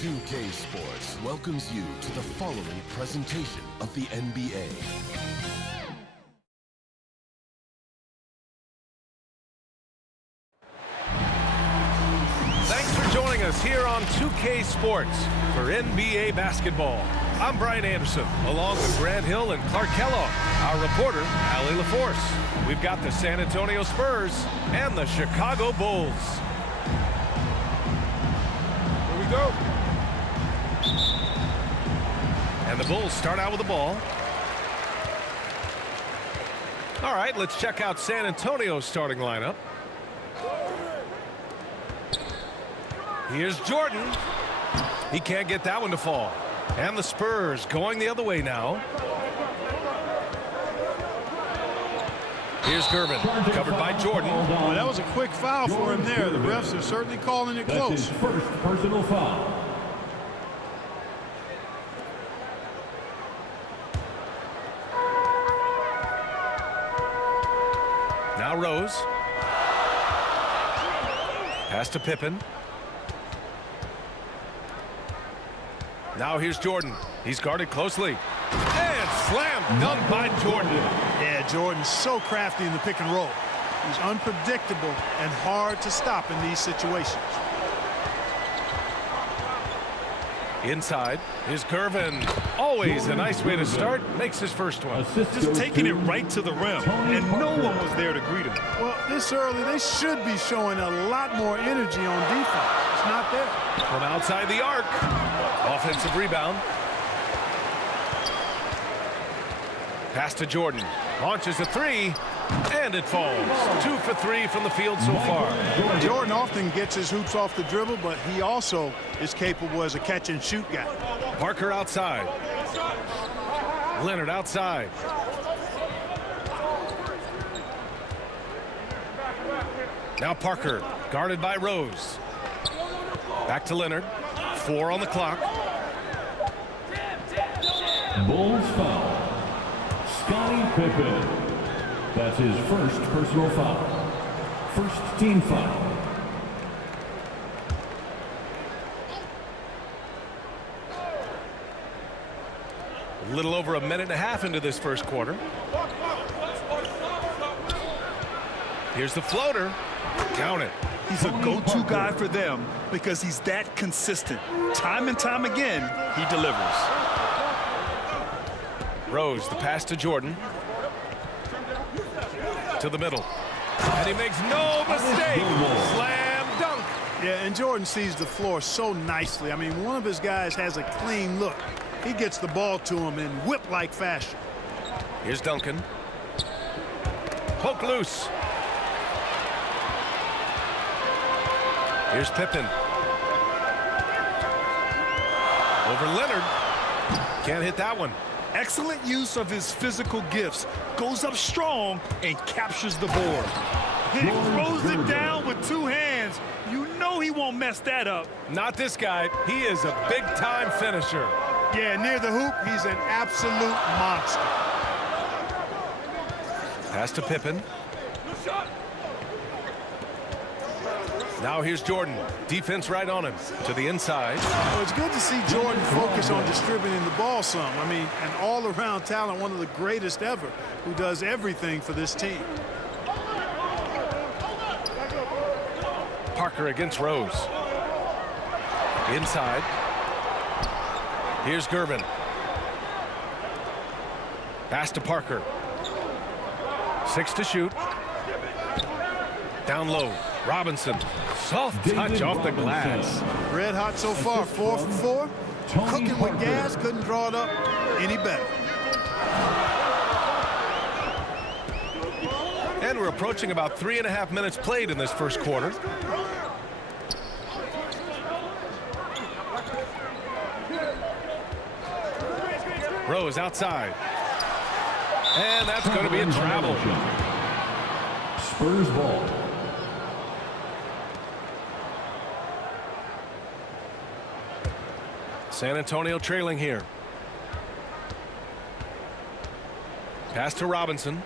2K Sports welcomes you to the following presentation of the NBA. Thanks for joining us here on 2K Sports for NBA basketball. I'm Brian Anderson, along with Grant Hill and Clark Kellogg. Our reporter, Allie LaForce. We've got the San Antonio Spurs and the Chicago Bulls. Here we go. And the Bulls start out with the ball. All right, let's check out San Antonio's starting lineup. Here's Jordan. He can't get that one to fall. And the Spurs going the other way now. Here's Gervin, covered by Jordan. Well, that was a quick foul for him there. The refs are certainly calling it close. That's his first personal foul. Now Rose. Pass to Pippen. Now here's Jordan. He's guarded closely. And slam dunk by Jordan. Yeah, Jordan's so crafty in the pick and roll. He's unpredictable and hard to stop in these situations. Inside is Gervin. Always a nice way to start. Makes his first one. Just taking it right to the rim, and no one was there to greet him. Well, this early, they should be showing a lot more energy on defense. It's not there. From outside the arc. Offensive rebound. Pass to Jordan. Launches a three, and it falls. 2 for 3 from the field so far. Jordan often gets his hoops off the dribble, but he also is capable as a catch-and-shoot guy. Parker outside. Leonard outside. Now Parker, guarded by Rose. Back to Leonard. 4 on the clock. Bulls foul. Scottie Pippen. That's his first personal foul. First team foul. A little over a minute and a half into this first quarter. Here's the floater. Count it. He's a go-to guy for them because he's that consistent. Time and time again, he delivers. Rose, the pass to Jordan. To the middle. And he makes no mistake. Slam dunk. Yeah, and Jordan sees the floor so nicely. I mean, one of his guys has a clean look. He gets the ball to him in whip-like fashion. Here's Duncan. Poke loose. Here's Pippen. Over Leonard. Can't hit that one. Excellent use of his physical gifts. Goes up strong and captures the board. He throws it down with 2 hands. You know he won't mess that up. Not this guy. He is a big-time finisher. Yeah, near the hoop, he's an absolute monster. Pass to Pippen. Now here's Jordan. Defense right on him. To the inside. Well, it's good to see Jordan focus on distributing the ball some. I mean, an all-around talent, one of the greatest ever, who does everything for this team. Parker against Rose. Inside. Here's Gervin. Pass to Parker. 6 to shoot. Down low. Robinson. Soft touch off the glass. Red hot so far. 4 for 4. Cooking with gas. Couldn't draw it up any better. And we're approaching about 3.5 minutes played in this first quarter. Rose outside. And that's going to be a travel. Spurs ball. San Antonio trailing here. Pass to Robinson.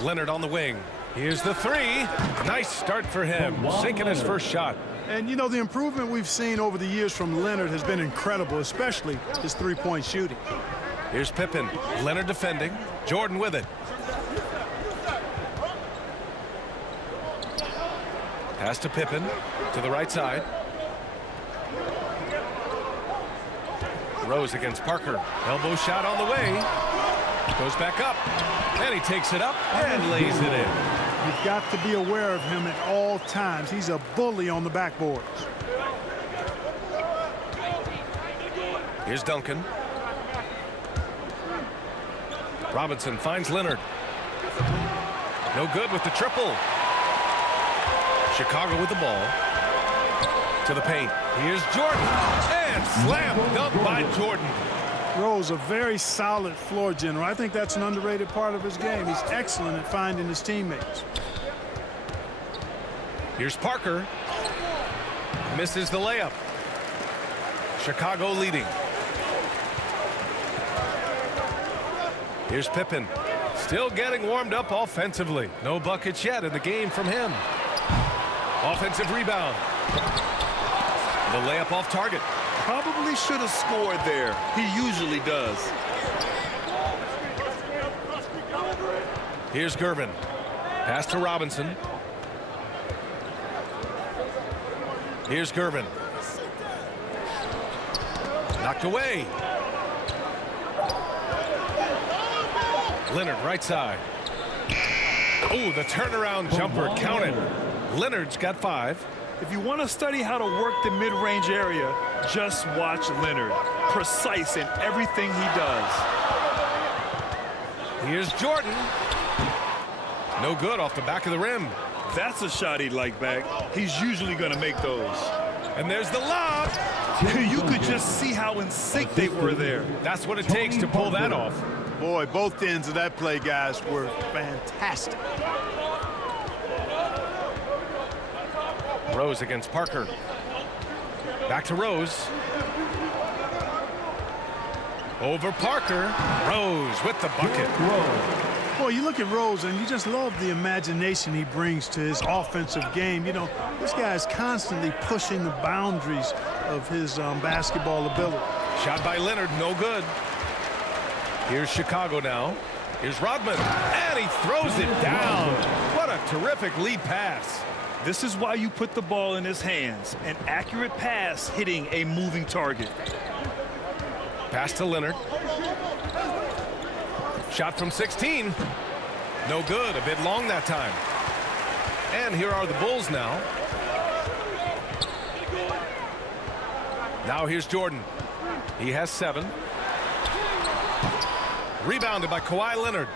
Leonard on the wing. Here's the three. Nice start for him, sinking his first shot. And, you know, the improvement we've seen over the years from Leonard has been incredible, especially his three-point shooting. Here's Pippen. Leonard defending. Jordan with it. Pass to Pippen to the right side. Rose against Parker. Elbow shot on the way. Goes back up. And he takes it up and lays it in. You've got to be aware of him at all times. He's a bully on the backboards. Here's Duncan. Robinson finds Leonard. No good with the triple. Chicago with the ball. To the paint. Here's Jordan. And slam dunk by Jordan. Rose, a very solid floor general. I think that's an underrated part of his game. He's excellent at finding his teammates. Here's Parker. Misses the layup. Chicago leading. Here's Pippen. Still getting warmed up offensively. No buckets yet in the game from him. Offensive rebound. The layup off target. Probably should have scored there. He usually does. Here's Gervin. Pass to Robinson. Here's Gervin. Knocked away. Leonard right side. Oh, the turnaround jumper counted. Leonard's got 5. If you want to study how to work the mid-range area, just watch Leonard. Precise in everything he does. Here's Jordan. No good off the back of the rim. That's a shot he'd like back. He's usually going to make those. And there's the lob. You could just see how in sync they were there. That's what it takes to pull that off. Boy, both ends of that play, guys, were fantastic. Rose against Parker. Back to Rose. Over Parker. Rose with the bucket. Boy, you look at Rose and you just love the imagination he brings to his offensive game. You know, this guy is constantly pushing the boundaries of his basketball ability. Shot by Leonard, no good. Here's Chicago now. Here's Rodman, and he throws it down. What a terrific lead pass. This is why you put the ball in his hands. An accurate pass hitting a moving target. Pass to Leonard. Shot from 16. No good. A bit long that time. And here are the Bulls now. Now here's Jordan. He has 7. Rebounded by Kawhi Leonard.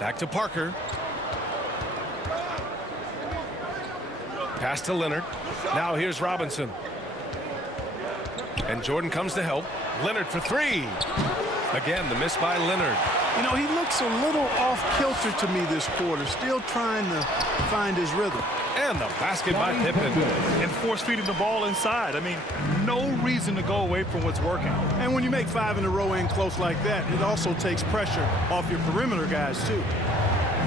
Back to Parker. Pass to Leonard. Now here's Robinson. And Jordan comes to help. Leonard for 3. Again, the miss by Leonard. You know, he looks a little off-kilter to me this quarter, still trying to find his rhythm. And the basket by Pippen. And force-feeding the ball inside. I mean, no reason to go away from what's working. And when you make 5 in a row in close like that, it also takes pressure off your perimeter guys, too.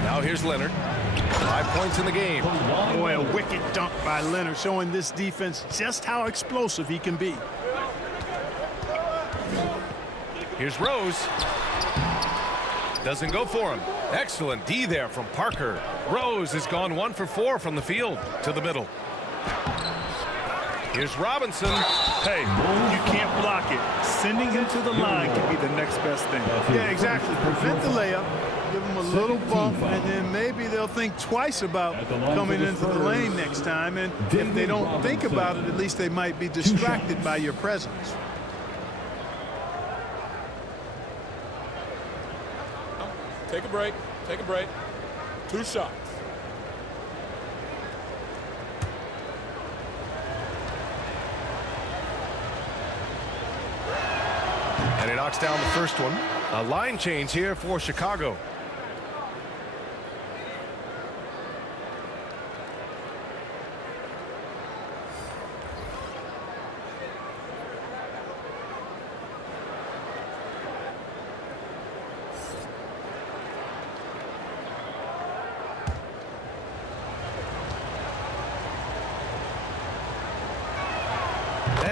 Now here's Leonard. 5 points in the game. Boy, a wicked dunk by Leonard, showing this defense just how explosive he can be. Here's Rose. Doesn't go for him. Excellent D there from Parker. Rose has gone 1 for 4 from the field to the middle. Here's Robinson. Hey, you can't block it. Sending him to the line can be the next best thing. Yeah, exactly. Prevent the layup, give them a little bump, and then maybe they'll think twice about coming into the lane next time. And if they don't think about it, at least they might be distracted by your presence. Take a break. Take a break. 2 shots. And he knocks down the first one. A line change here for Chicago.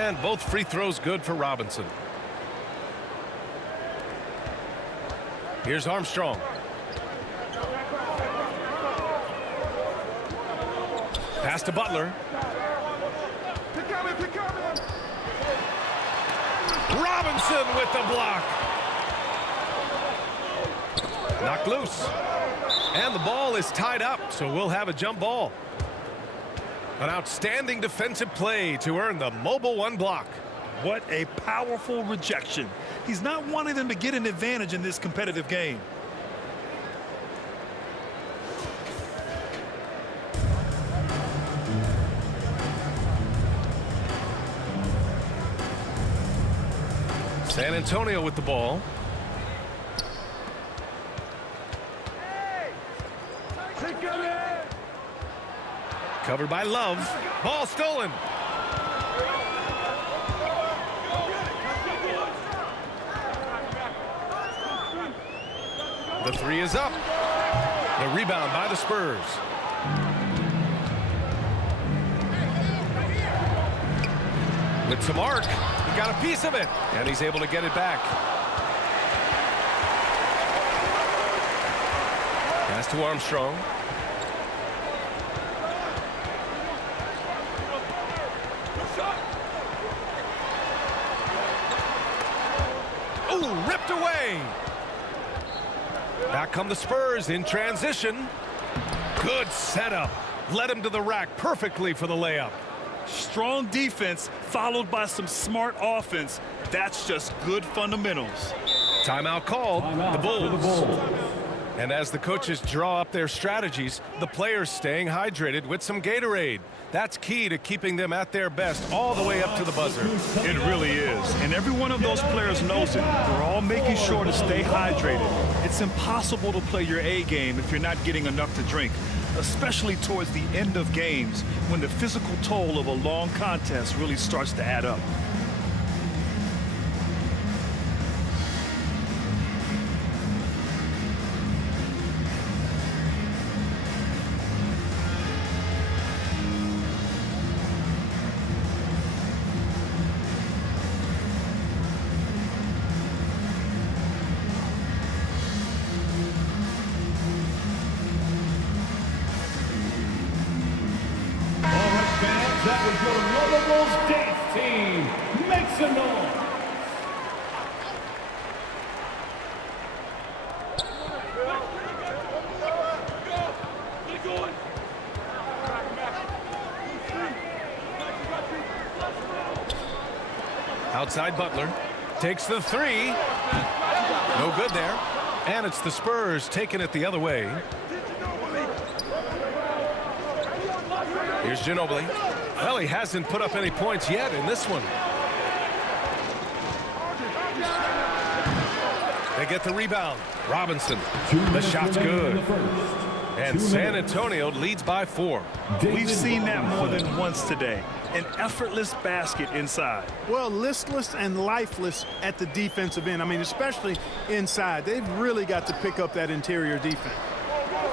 And both free throws good for Robinson. Here's Armstrong. Pass to Butler. Robinson with the block. Knocked loose. And the ball is tied up, so we'll have a jump ball. An outstanding defensive play to earn the mobile one block. What a powerful rejection. He's not wanting them to get an advantage in this competitive game. San Antonio with the ball. Covered by Love. Ball stolen. The three is up. The rebound by the Spurs. With some arc, he got a piece of it, and he's able to get it back. Pass to Armstrong. Ooh, ripped away. Back come the Spurs in transition. Good setup. Led him to the rack perfectly for the layup. Strong defense followed by some smart offense. That's just good fundamentals. Timeout called. Timeout the Bulls. for the Bulls. And as the coaches draw up their strategies, the players staying hydrated with some Gatorade. That's key to keeping them at their best all the way up to the buzzer. It really is. And every one of those players knows it. They're all making sure to stay hydrated. It's impossible to play your A game if you're not getting enough to drink, especially towards the end of games when the physical toll of a long contest really starts to add up. That was your Notables Dance Team. Make some noise. Outside Butler. Takes the three. No good there. And it's the Spurs taking it the other way. Here's Ginobili. Well, he hasn't put up any points yet in this one. They get the rebound. Robinson. The shot's good. And San Antonio leads by 4. We've seen that more than once today. An effortless basket inside. Well, listless and lifeless at the defensive end. I mean, especially inside. They've really got to pick up that interior defense.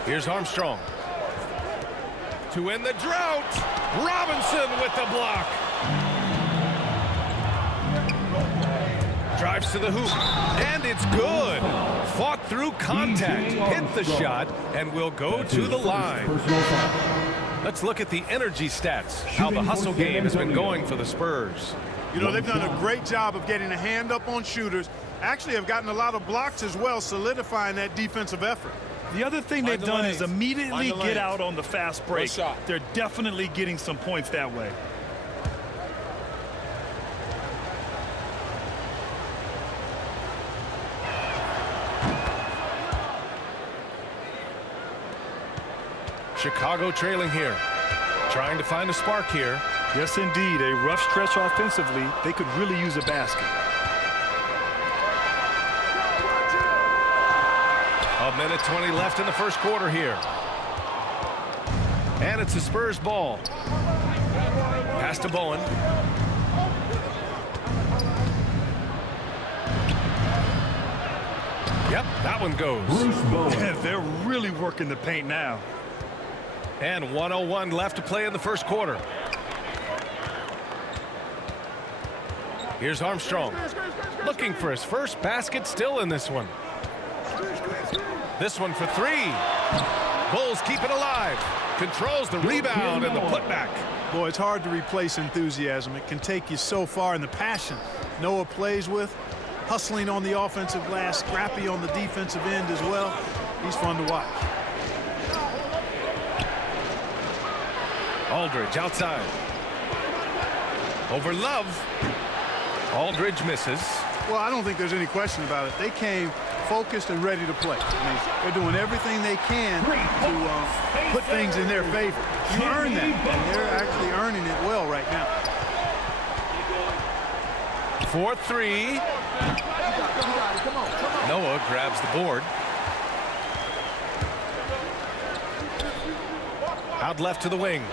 Here's Armstrong. To end the drought. Robinson with the block. Drives to the hoop. And it's good. Fought through contact. Hit the shot and will go to the line. Let's look at the energy stats. How the hustle game has been going for the Spurs. You know, they've done a great job of getting a hand up on shooters. Actually have gotten a lot of blocks as well, solidifying that defensive effort. The other thing they've done is immediately get out on the fast break. shot. They're definitely getting some points that way. Chicago trailing here. Trying to find a spark here. Yes, indeed. A rough stretch offensively. They could really use a basket. A minute 20 left in the first quarter here. And it's the Spurs ball. Pass to Bowen. Yep, that one goes. They're really working the paint now. And 1:01 left to play in the first quarter. Here's Armstrong. Looking for his first basket still in this one. This one for three. Bulls keep it alive. Controls the rebound and the putback. Boy, it's hard to replace enthusiasm. It can take you so far, and the passion Noah plays with, hustling on the offensive glass, scrappy on the defensive end as well. He's fun to watch. Aldridge outside. Over Love. Aldridge misses. Well, I don't think there's any question about it. They came focused and ready to play. I mean, they're doing everything they can to put things in their favor. You earn that, and they're actually earning it well right now. 4-3. Noah grabs the board. Out left to the wing.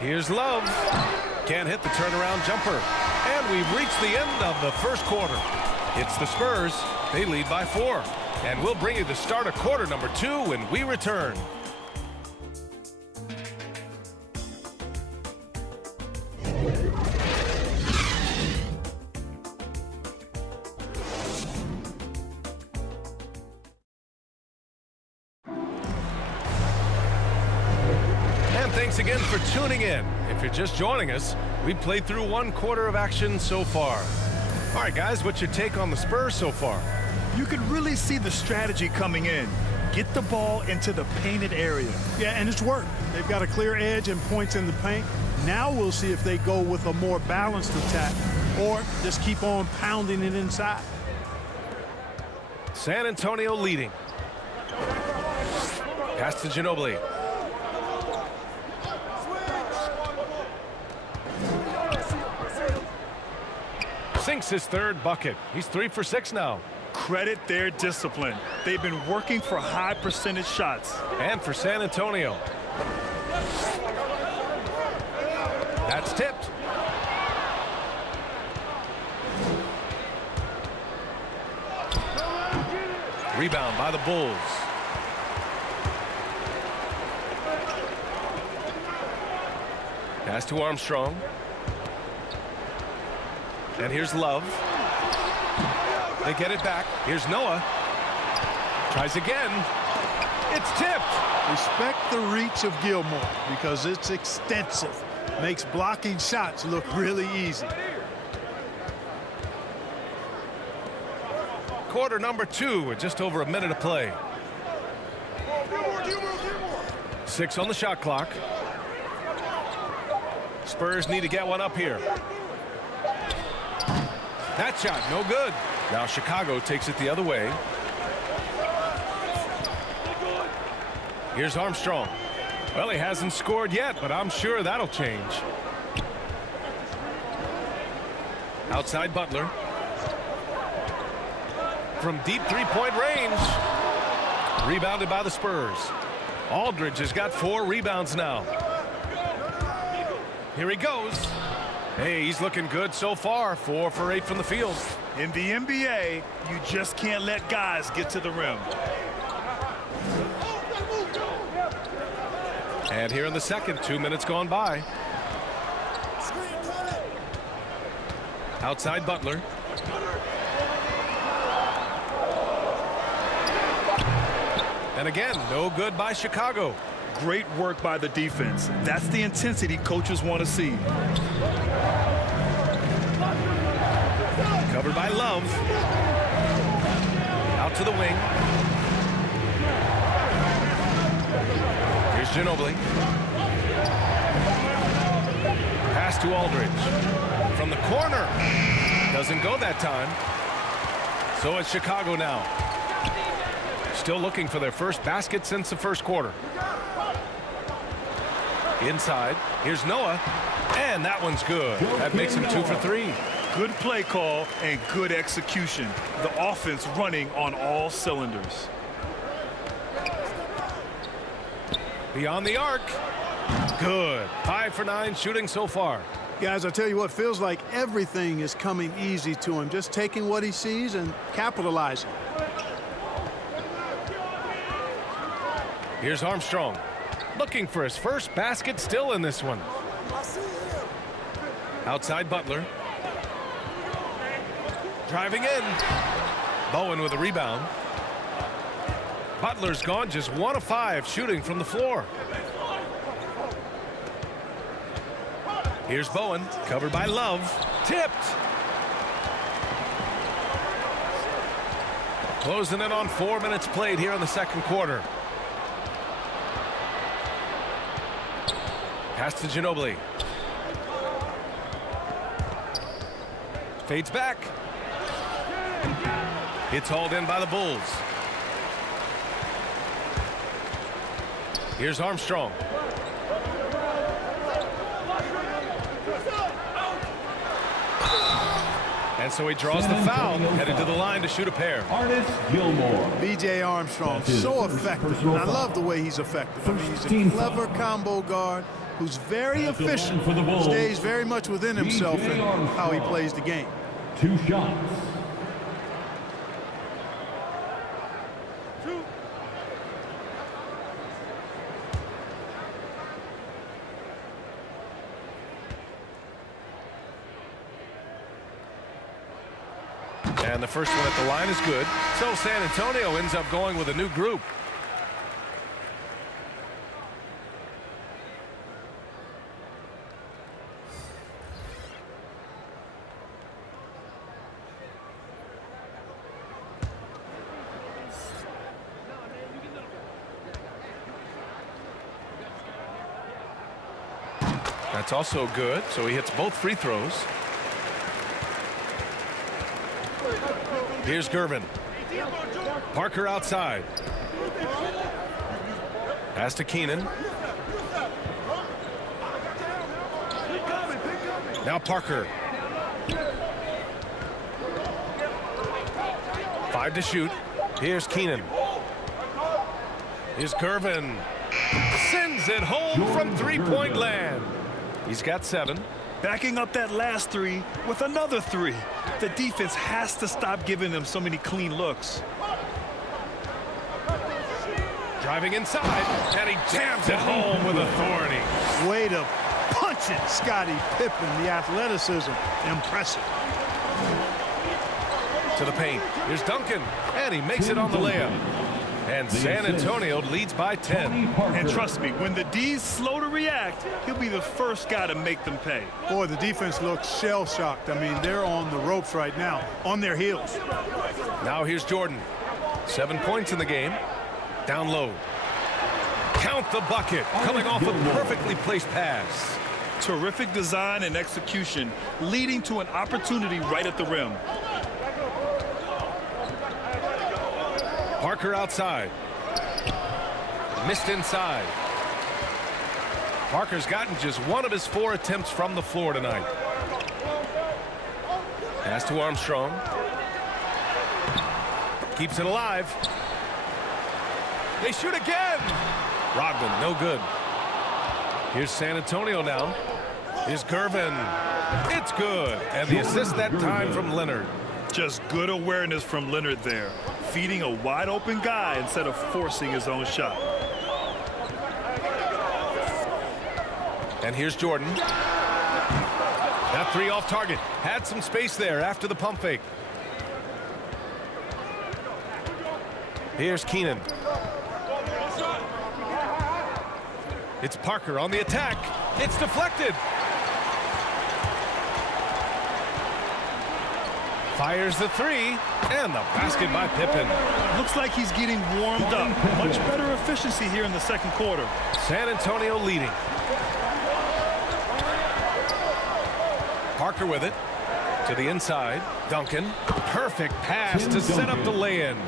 Here's Love. Can't hit the turnaround jumper. And we've reached the end of the first quarter. It's the Spurs. They lead by 4. And we'll bring you the start of quarter number 2 when we return. Thanks again for tuning in. If you're just joining us, we played through 1 quarter of action so far. All right, guys, what's your take on the Spurs so far? You can really see the strategy coming in. Get the ball into the painted area. Yeah, and it's worked. They've got a clear edge and points in the paint. Now we'll see if they go with a more balanced attack or just keep on pounding it inside. San Antonio leading. Pass to Ginobili. Sinks his 3rd bucket. He's 3 for 6 now. Credit their discipline. They've been working for high percentage shots. And for San Antonio. That's tipped. Rebound by the Bulls. Pass to Armstrong. And here's Love. They get it back. Here's Noah. Tries again. It's tipped. Respect the reach of Gilmore because it's extensive. Makes blocking shots look really easy. Quarter number 2 with just over a minute of play. 6 on the shot clock. Spurs need to get one up here. That shot, no good. Now Chicago takes it the other way. Here's Armstrong. Well, he hasn't scored yet, but I'm sure that'll change. Outside Butler. From deep three-point range. Rebounded by the Spurs. Aldridge has got 4 rebounds now. Here he goes. Hey, he's looking good so far. 4 for 8 from the field. In the NBA, you just can't let guys get to the rim. And here in the second, 2 minutes gone by. Outside Butler. And again, no good by Chicago. Great work by the defense. That's the intensity coaches want to see. Covered by Love. Out to the wing. Here's Ginobili. Pass to Aldridge. From the corner. Doesn't go that time. So it's Chicago now. Still looking for their first basket since the first quarter. Inside. Here's Noah. And that one's good. That makes him 2 for 3. Good play call and good execution. The offense running on all cylinders. Beyond the arc. Good. 5 for 9 shooting so far. Guys, I tell you what, feels like everything is coming easy to him. Just taking what he sees and capitalizing. Here's Armstrong. Looking for his first basket still in this one. Outside Butler. Driving in. Bowen with a rebound. Butler's gone just 1 of 5 shooting from the floor. Here's Bowen, covered by Love. Tipped. Closing in on 4 minutes played here in the second quarter. Pass to Ginobili. Fades back. It's hauled in by the Bulls. Here's Armstrong. And so he draws the foul, headed to the line to shoot a pair. Artist Gilmore. B.J. Armstrong, so effective. And I love the way he's effective. I mean, he's a clever combo guard who's very efficient, stays very much within himself in how he plays the game. 2 shots. And the first one at the line is good. So San Antonio ends up going with a new group. That's also good. So he hits both free throws. Here's Gervin. Parker outside. Pass to Keenan. Now Parker. 5 to shoot. Here's Keenan. Here's Gervin. Sends it home from three-point land. He's got 7. Backing up that last 3 with another 3. The defense has to stop giving them so many clean looks. Driving inside, and he jams it home with authority. Way to punch it, Scottie Pippen. The athleticism, impressive. To the paint. Here's Duncan, and he makes it on the layup. And San Antonio leads by 10. And trust me, when the D's slow to react, he'll be the first guy to make them pay. Boy, the defense looks shell-shocked. I mean, they're on the ropes right now, on their heels. Now here's Jordan. 7 points in the game. Down low. Count the bucket. Coming off a perfectly placed pass. Terrific design and execution, leading to an opportunity right at the rim. Parker outside. Missed inside. Parker's gotten just 1 of his 4 attempts from the floor tonight. Pass to Armstrong. Keeps it alive. They shoot again. Rodman, no good. Here's San Antonio now. Here's Gervin. It's good. And the assist that time from Leonard. Just good awareness from Leonard there. Feeding a wide open guy instead of forcing his own shot. And here's Jordan. That 3 off target. Had some space there after the pump fake. Here's Keenan. It's Parker on the attack. It's deflected. Fires the 3, and the basket by Pippen. Looks like he's getting warmed up. Much better efficiency here in the second quarter. San Antonio leading. Parker with it. To the inside. Duncan. Perfect pass to set up the lay-in.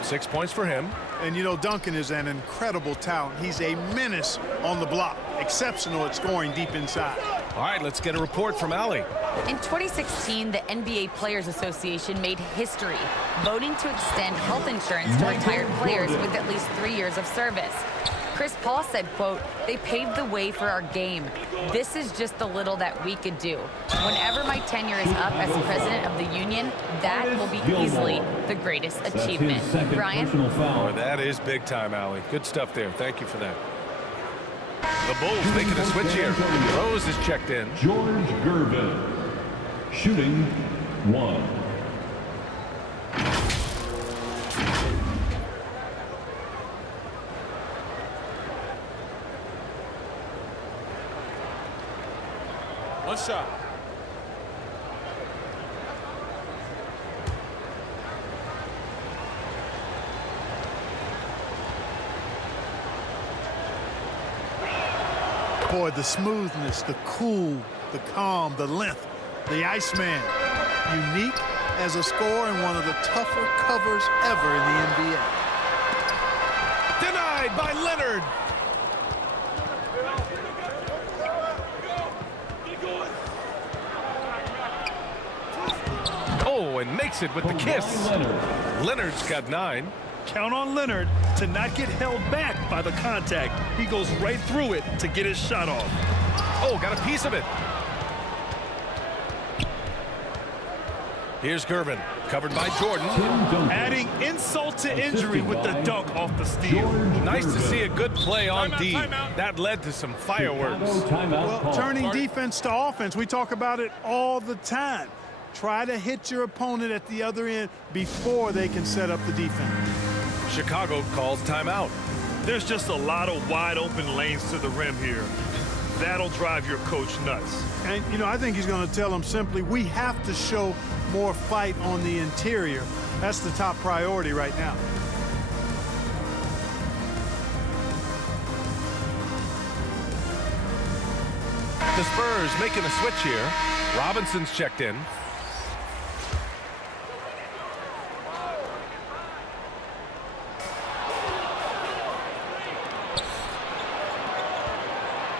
6 points for him. And, you know, Duncan is an incredible talent. He's a menace on the block. Exceptional at scoring deep inside. All right, let's get a report from Allie. In 2016, the NBA Players Association made history, voting to extend health insurance to retired players with at least 3 years of service. Chris Paul said, quote, "They paved the way for our game. This is just the little that we could do. Whenever my tenure is up as president of the union, that will be easily the greatest achievement." Brian? Oh, that is big time, Allie. Good stuff there. Thank you for that. The Bulls making a switch here. Rose is checked in. George Gervin, shooting 1. One shot. Boy, the smoothness, the cool, the calm, the length, the Iceman. Unique as a scorer and one of the tougher covers ever in the NBA. Denied by Leonard. Oh, and makes it with the kiss. Leonard's got 9. Count on Leonard to not get held back by the contact. He goes right through it to get his shot off. Oh, got a piece of it. Here's Gervin, covered by Jordan. Adding insult to injury with the dunk off the steal. Nice to see a good play on Timeout, D. timeout. That led to some fireworks. Well, turning defense to offense, we talk about it all the time. Try to hit your opponent at the other end before they can set up the defense. Chicago calls timeout. There's just a lot of wide open lanes to the rim here. That'll drive your coach nuts. And, you know, I think he's going to tell them simply, we have to show more fight on the interior. That's the top priority right now. The Spurs making a switch here. Robinson's checked in.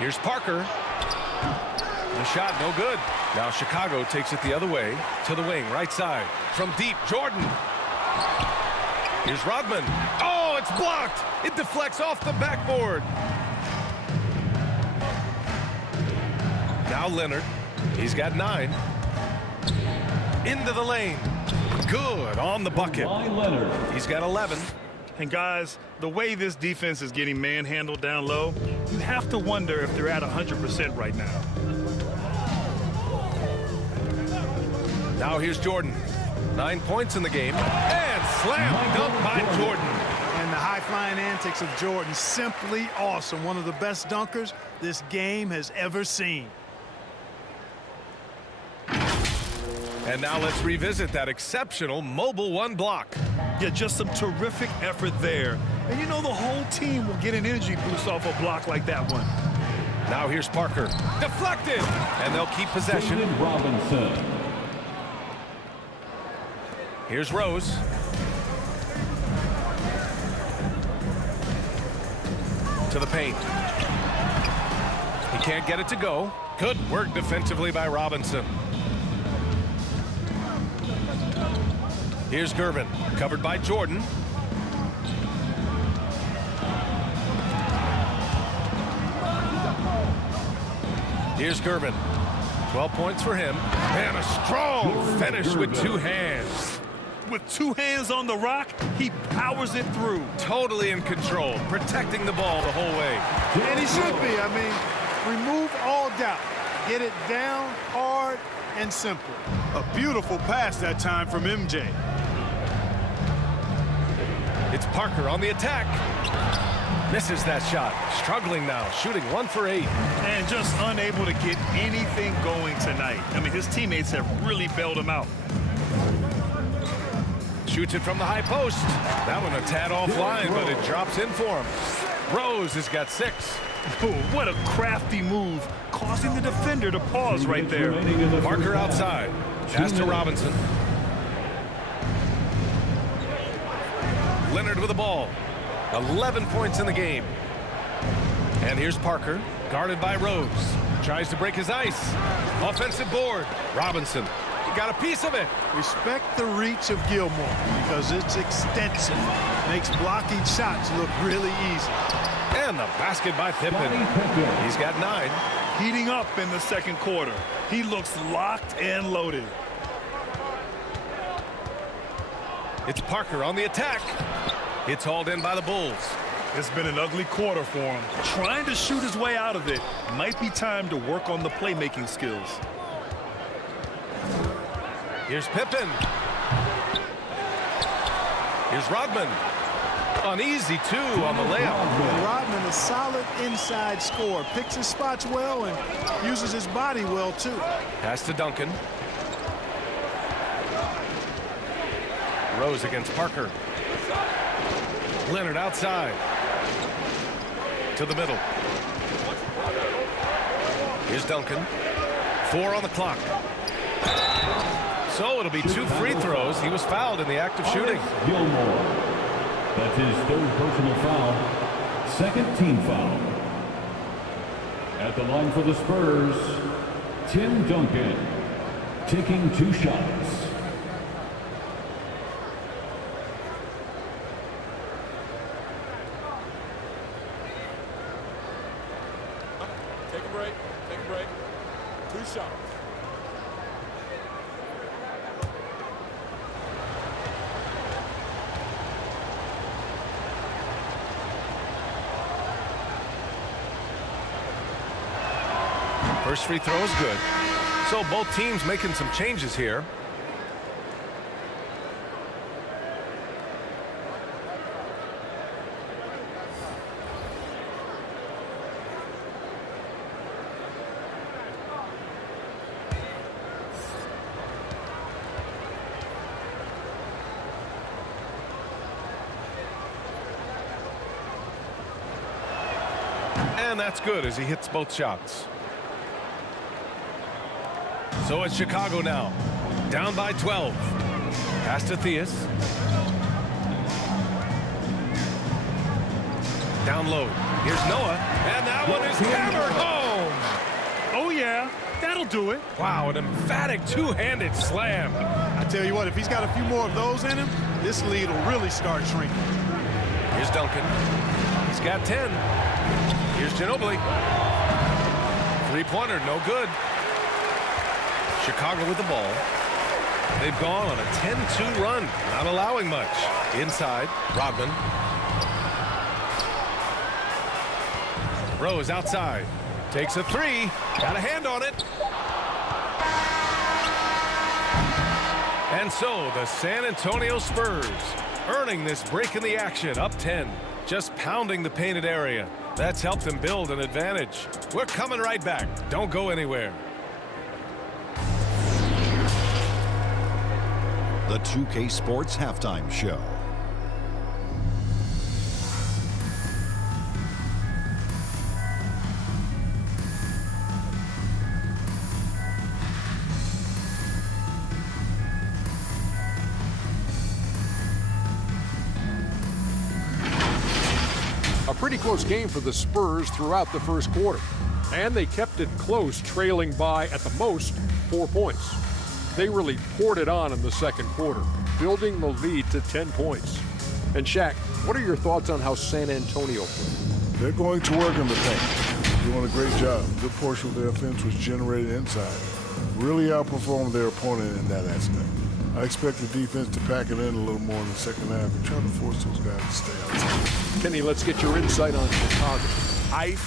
Here's Parker. The shot, no good. Now Chicago takes it the other way to the wing, right side. From deep, Jordan. Here's Rodman. Oh, it's blocked. It deflects off the backboard. Now Leonard. He's got 9. Into the lane. Good on the bucket. He's got 11. And guys, the way this defense is getting manhandled down low, you have to wonder if they're at 100% right now. Now here's Jordan. 9 points in the game. And slam dunk by Jordan. And the high-flying antics of Jordan, simply awesome. One of the best dunkers this game has ever seen. And now let's revisit that exceptional mobile 1 block. Yeah, just some terrific effort there. And you know the whole team will get an energy boost off a block like that one. Now here's Parker. Deflected. And they'll keep possession. Robinson. Here's Rose. To the paint. He can't get it to go. Good work defensively by Robinson. Here's Gervin, covered by Jordan. Here's Gervin. 12 points for him. And a strong finish with 2 hands. With 2 hands on the rock, he powers it through. Totally in control, protecting the ball the whole way. And he should be. I mean, remove all doubt. Get it down hard and simple. A beautiful pass that time from MJ. It's Parker on the attack. Misses that shot. Struggling now, shooting 1 for 8. And just unable to get anything going tonight. I mean, his teammates have really bailed him out. Shoots it from the high post. That one a tad offline, but it drops in for him. Rose has got 6. Ooh, what a crafty move, causing the defender to pause right there. Parker outside. Pass to Robinson. Leonard with the ball. 11 points in the game. And here's Parker, guarded by Rose. Tries to break his ice. Offensive board. Robinson. He got a piece of it. Respect the reach of Gilmore because it's extensive. Makes blocking shots look really easy. And the basket by Pippen. He's got 9. Heating up in the second quarter. He looks locked and loaded. It's Parker on the attack. It's hauled in by the Bulls. It's been an ugly quarter for him. Trying to shoot his way out of it. Might be time to work on the playmaking skills. Here's Pippen. Here's Rodman. An easy 2 on the layup. Rodman, a solid inside scorer. Picks his spots well and uses his body well, too. Pass to Duncan. Rose against Parker. Leonard outside. To the middle. Here's Duncan. 4 on the clock. So it'll be 2 free throws. He was fouled in the act of shooting. Gilmore. That's his 3rd personal foul. 2nd team foul. At the line for the Spurs, Tim Duncan, taking 2 shots. Take a break. Take a break. 2 shots. First free throw is good. So both teams making some changes here. And that's good as he hits both shots. So it's Chicago now, down by 12. Pass to Theus. Down low. Here's Noah, and that one is hammered home. Oh, yeah. That'll do it. Wow, an emphatic 2-handed slam. I tell you what, if he's got a few more of those in him, this lead will really start shrinking. Here's Duncan. He's got 10. Here's Ginobili. 3-pointer, no good. Chicago with the ball. They've gone on a 10-2 run, not allowing much. Inside, Rodman. Rose outside. Takes a 3. Got a hand on it. And so the San Antonio Spurs earning this break in the action, up 10. Just pounding the painted area. That's helped them build an advantage. We're coming right back. Don't go anywhere. The 2K Sports Halftime Show. A pretty close game for the Spurs throughout the first quarter. And they kept it close, trailing by, at the most, 4 points. They really poured it on in the second quarter, building the lead to 10 points. And Shaq, what are your thoughts on how San Antonio played? They're going to work in the paint. Doing a great job. A good portion of their offense was generated inside. Really outperformed their opponent in that aspect. I expect the defense to pack it in a little more in the second half and try to force those guys to stay outside. Kenny, let's get your insight on Chicago. Ice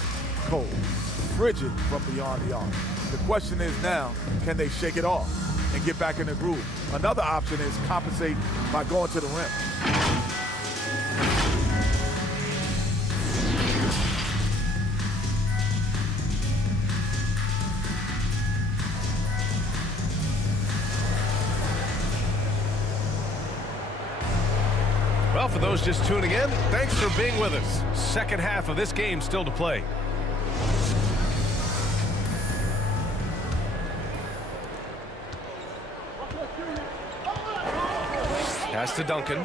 cold, frigid from beyond the arc. The question is now, can they shake it off and get back in the groove? Another option is compensate by going to the rim. Well, for those just tuning in, thanks for being with us. Second half of this game still to play. Pass to Duncan.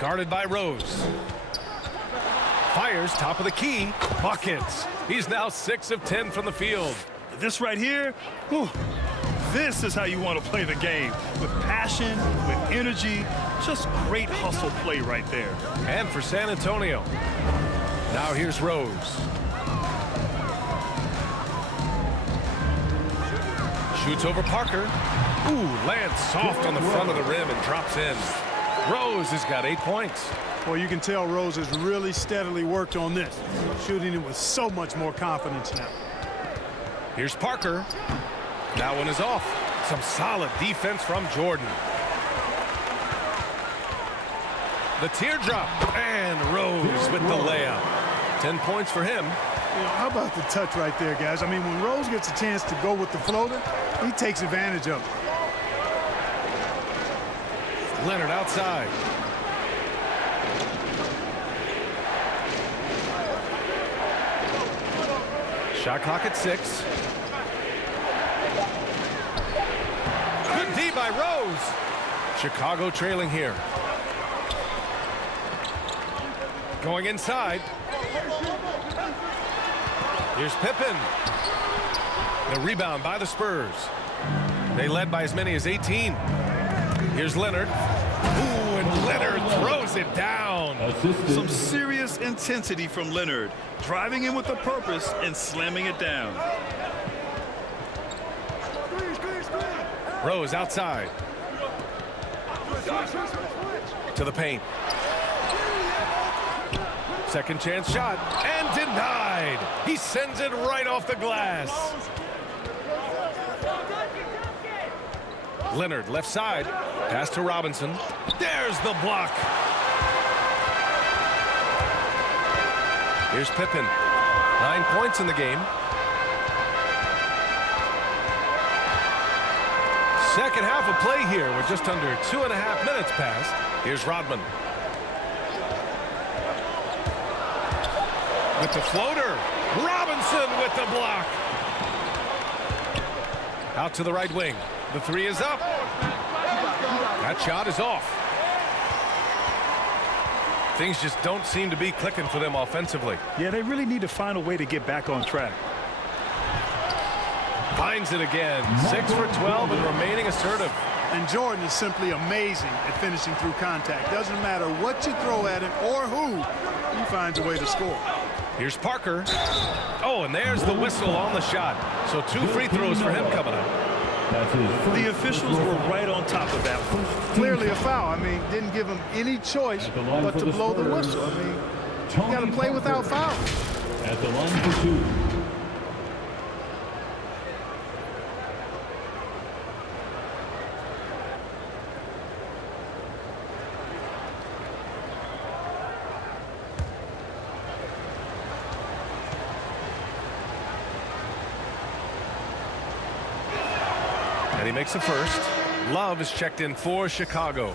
Guarded by Rose. Fires top of the key. Buckets. He's now 6 of 10 from the field. This right here, whew, this is how you want to play the game. With passion, with energy, just great hustle play right there. And for San Antonio. Now here's Rose. Shoots over Parker. Ooh, lands soft on the front of the rim and drops in. Rose has got 8 points. Well, you can tell Rose has really steadily worked on this, shooting it with so much more confidence now. Here's Parker. That one is off. Some solid defense from Jordan. The teardrop, and Rose with the layup. 10 points for him. You know, how about the touch right there, guys? I mean, when Rose gets a chance to go with the floater, he takes advantage of it. Leonard outside. Shot clock at 6. Good D by Rose. Chicago trailing here. Going inside. Here's Pippen. The rebound by the Spurs. They led by as many as 18. Here's Leonard. Ooh, and Leonard throws it down. Some serious intensity from Leonard, driving in with a purpose and slamming it down. Rose outside. To the paint. Second chance shot, and denied. He sends it right off the glass. Leonard left side. Pass to Robinson. There's the block. Here's Pippen. 9 points in the game. Second half of play here with just under 2.5 minutes passed. Here's Rodman. With the floater. Robinson with the block. Out to the right wing. The three is up. That shot is off. Things just don't seem to be clicking for them offensively. Yeah, they really need to find a way to get back on track. Finds it again. 6 for 12 and remaining assertive. And Jordan is simply amazing at finishing through contact. Doesn't matter what you throw at him or who, he finds a way to score. Here's Parker. Oh, and there's the whistle on the shot. So 2 free throws for him coming up. The officials were right on top of that one. Clearly a foul. I mean, didn't give him any choice but to blow the whistle. I mean, you got to play without fouls. At the line for 2. And he makes the first. Love is checked in for Chicago.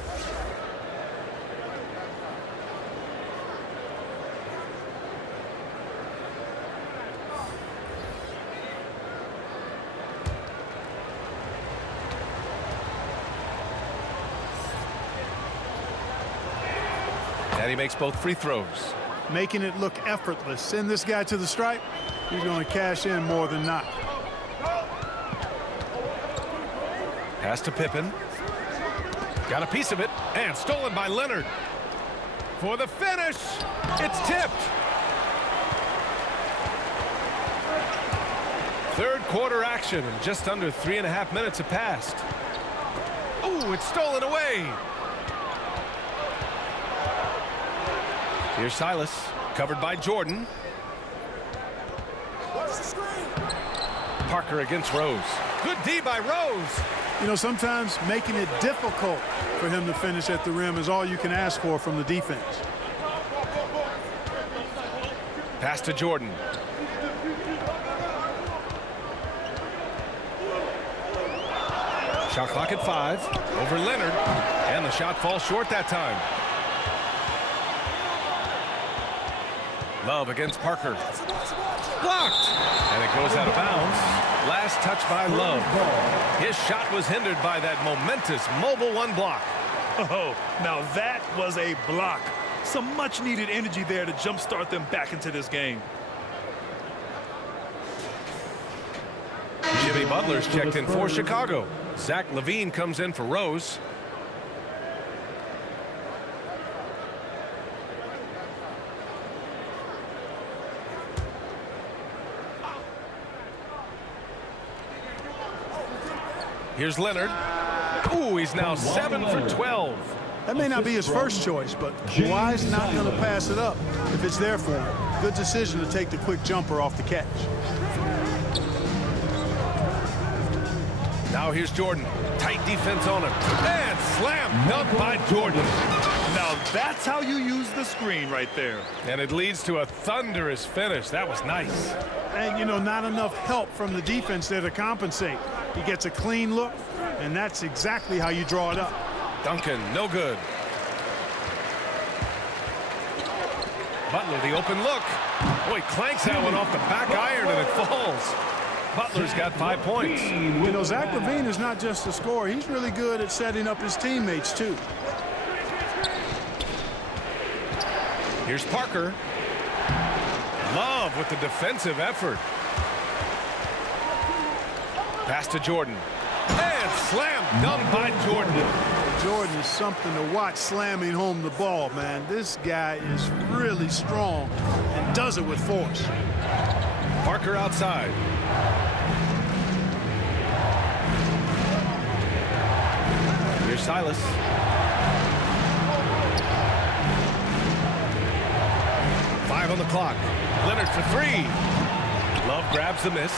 And he makes both free throws. Making it look effortless. Send this guy to the stripe. He's going to cash in more than not. Pass to Pippen. Got a piece of it, and stolen by Leonard. For the finish, it's tipped. Third quarter action, and just under 3.5 minutes have passed. Ooh, it's stolen away. Here's Silas, covered by Jordan. Parker against Rose. Good D by Rose. You know, sometimes making it difficult for him to finish at the rim is all you can ask for from the defense. Pass to Jordan. Shot clock at 5. Over Leonard. And the shot falls short that time. Love against Parker. Blocked. And it goes out of bounds. Last touch by Love. His shot was hindered by that momentous mobile 1 block. Oh, now that was a block. Some much needed energy there to jumpstart them back into this game. Jimmy Butler's checked in for Chicago. Zach LaVine comes in for Rose. Here's Leonard. Ooh, he's now 7 for 12. That may not be his first choice, but Kawhi's not going to pass it up if it's there for him. Good decision to take the quick jumper off the catch. Now here's Jordan. Tight defense on him. And slam dunk by Jordan. Now that's how you use the screen right there. And it leads to a thunderous finish. That was nice. And, you know, not enough help from the defense there to compensate. He gets a clean look, and that's exactly how you draw it up. Duncan, no good. Butler, the open look. Boy, clanks that one off the back iron, and it falls. Butler's got 5 points. You know, Zach LaVine is not just a scorer. He's really good at setting up his teammates, too. Here's Parker. Love with the defensive effort. Pass to Jordan. And slam dunk by Jordan. Jordan is something to watch slamming home the ball, man. This guy is really strong and does it with force. Parker outside. Here's Silas. Five on the clock. Leonard for three. Love grabs the miss.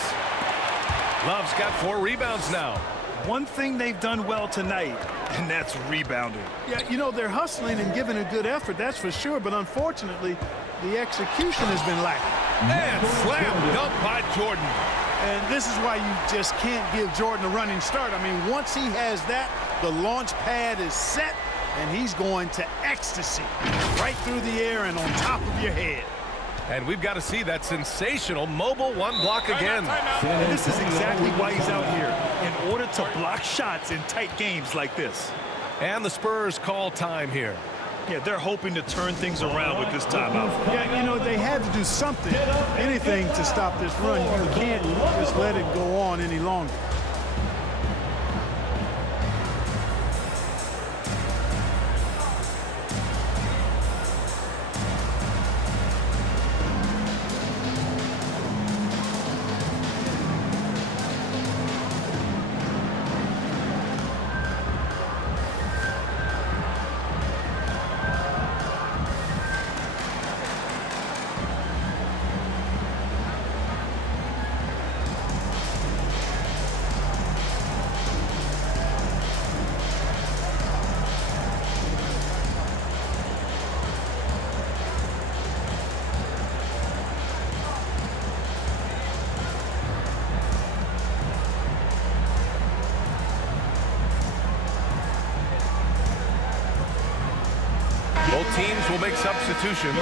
Love's got 4 rebounds now. One thing they've done well tonight, and that's rebounding. Yeah, you know, they're hustling and giving a good effort, that's for sure, but unfortunately, the execution has been lacking. And slam dunk by Jordan. And this is why you just can't give Jordan a running start. I mean, once he has that, the launch pad is set, and he's going to ecstasy. Right through the air and on top of your head. And we've got to see that sensational mobile one block again. And this is exactly why he's out here, in order to block shots in tight games like this. And the Spurs call time here. Yeah, they're hoping to turn things around with this timeout. Yeah, you know, they had to do something, anything to stop this run. You can't just let it go on any longer. Both teams will make substitutions.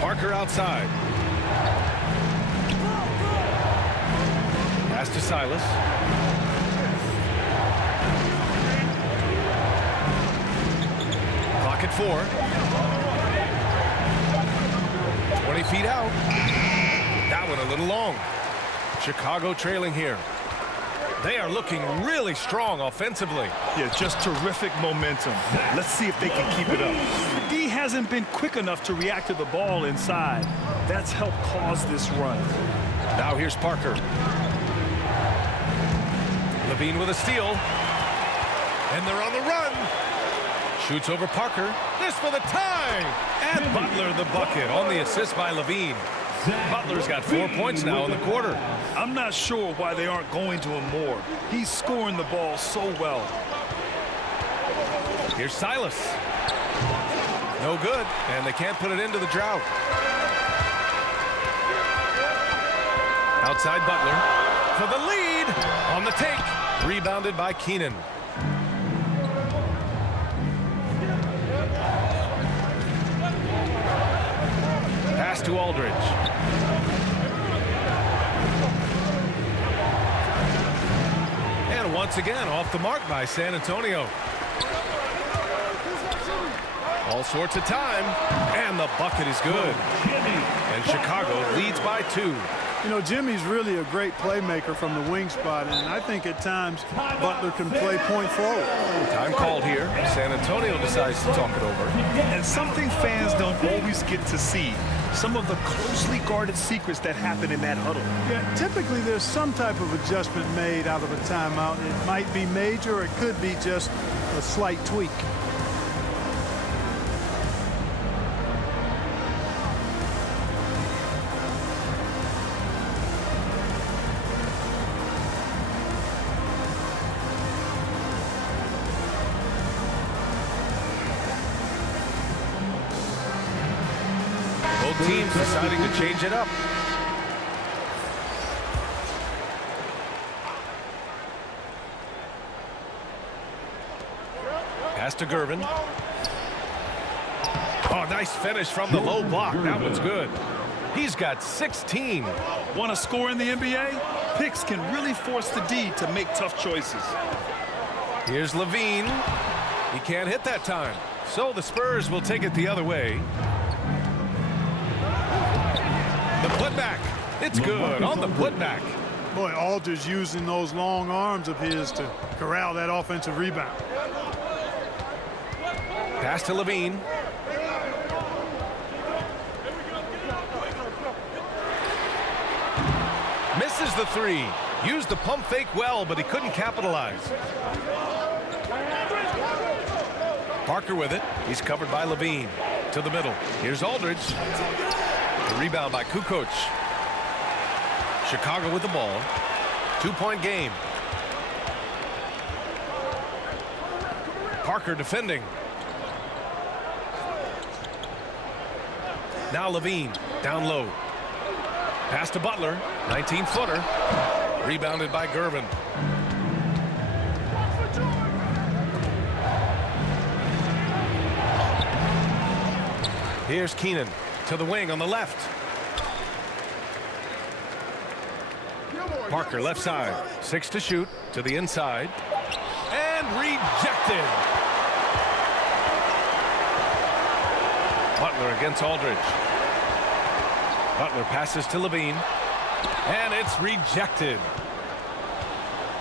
Parker outside. Pass to Silas. Clock at 4. 20 feet out. That one a little long. Chicago trailing here. They are looking really strong offensively. Yeah, just terrific momentum. Let's see if they can keep it up. D hasn't been quick enough to react to the ball inside. That's helped cause this run. Now here's Parker. LaVine with a steal. And they're on the run. Shoots over Parker. This for the tie. And Butler the bucket on the assist by LaVine. Butler's got 4 points now in the quarter. I'm not sure why they aren't going to him more. He's scoring the ball so well. Here's Silas. No good, and they can't put it into the drought. Outside Butler for the lead on the take. Rebounded by Keenan. Pass to Aldridge. And once again, off the mark by San Antonio. All sorts of time, and the bucket is good. And Chicago leads by 2. You know, Jimmy's really a great playmaker from the wing spot, and I think at times Butler can play point forward. Time called here. San Antonio decides to talk it over. And something fans don't always get to see, some of the closely guarded secrets that happen in that huddle. Yeah, typically there's some type of adjustment made out of a timeout. It might be major, or it could be just a slight tweak. Both teams deciding to change it up. Pass to Gervin. Oh, nice finish from the low block. That one's good. He's got 16. Want to score in the NBA? Picks can really force the D to make tough choices. Here's Levine. He can't hit that time. So the Spurs will take it the other way. The putback. It's good on the putback. Boy, Aldridge using those long arms of his to corral that offensive rebound. Pass to Levine. Misses the three. Used the pump fake well, but he couldn't capitalize. Parker with it. He's covered by Levine. To the middle. Here's Aldridge. The rebound by Kukoc. Chicago with the ball. 2-point game. Parker defending. Now Levine down low. Pass to Butler. 19-footer. Rebounded by Gervin. Here's Keenan to the wing on the left. Parker left side. 6 to shoot to the inside. And rejected. Butler against Aldridge. Butler passes to Levine. And it's rejected.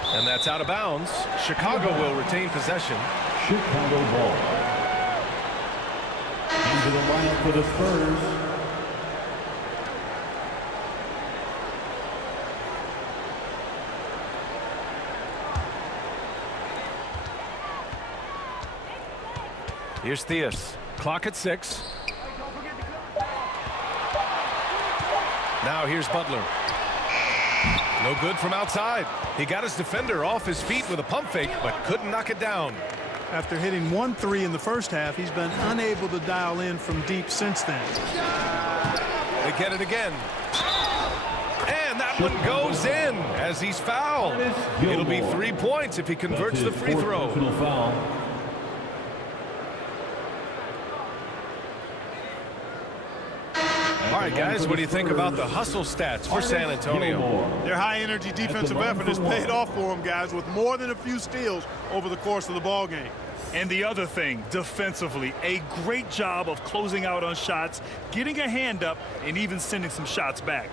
And that's out of bounds. Chicago will retain possession. Chicago ball. Into the lineup for the Spurs. Here's Theus. Clock at 6. Now here's Butler. No good from outside. He got his defender off his feet with a pump fake, but couldn't knock it down. After hitting 1 3 in the first half, he's been unable to dial in from deep since then. They get it again. And that one goes in as he's fouled. It'll be 3 points if he converts the free throw. Foul. All right, guys, what do you think about the hustle stats for San Antonio? Their high-energy defensive effort has paid off for them, guys, with more than a few steals over the course of the ball game. And the other thing, defensively, a great job of closing out on shots, getting a hand up, and even sending some shots back.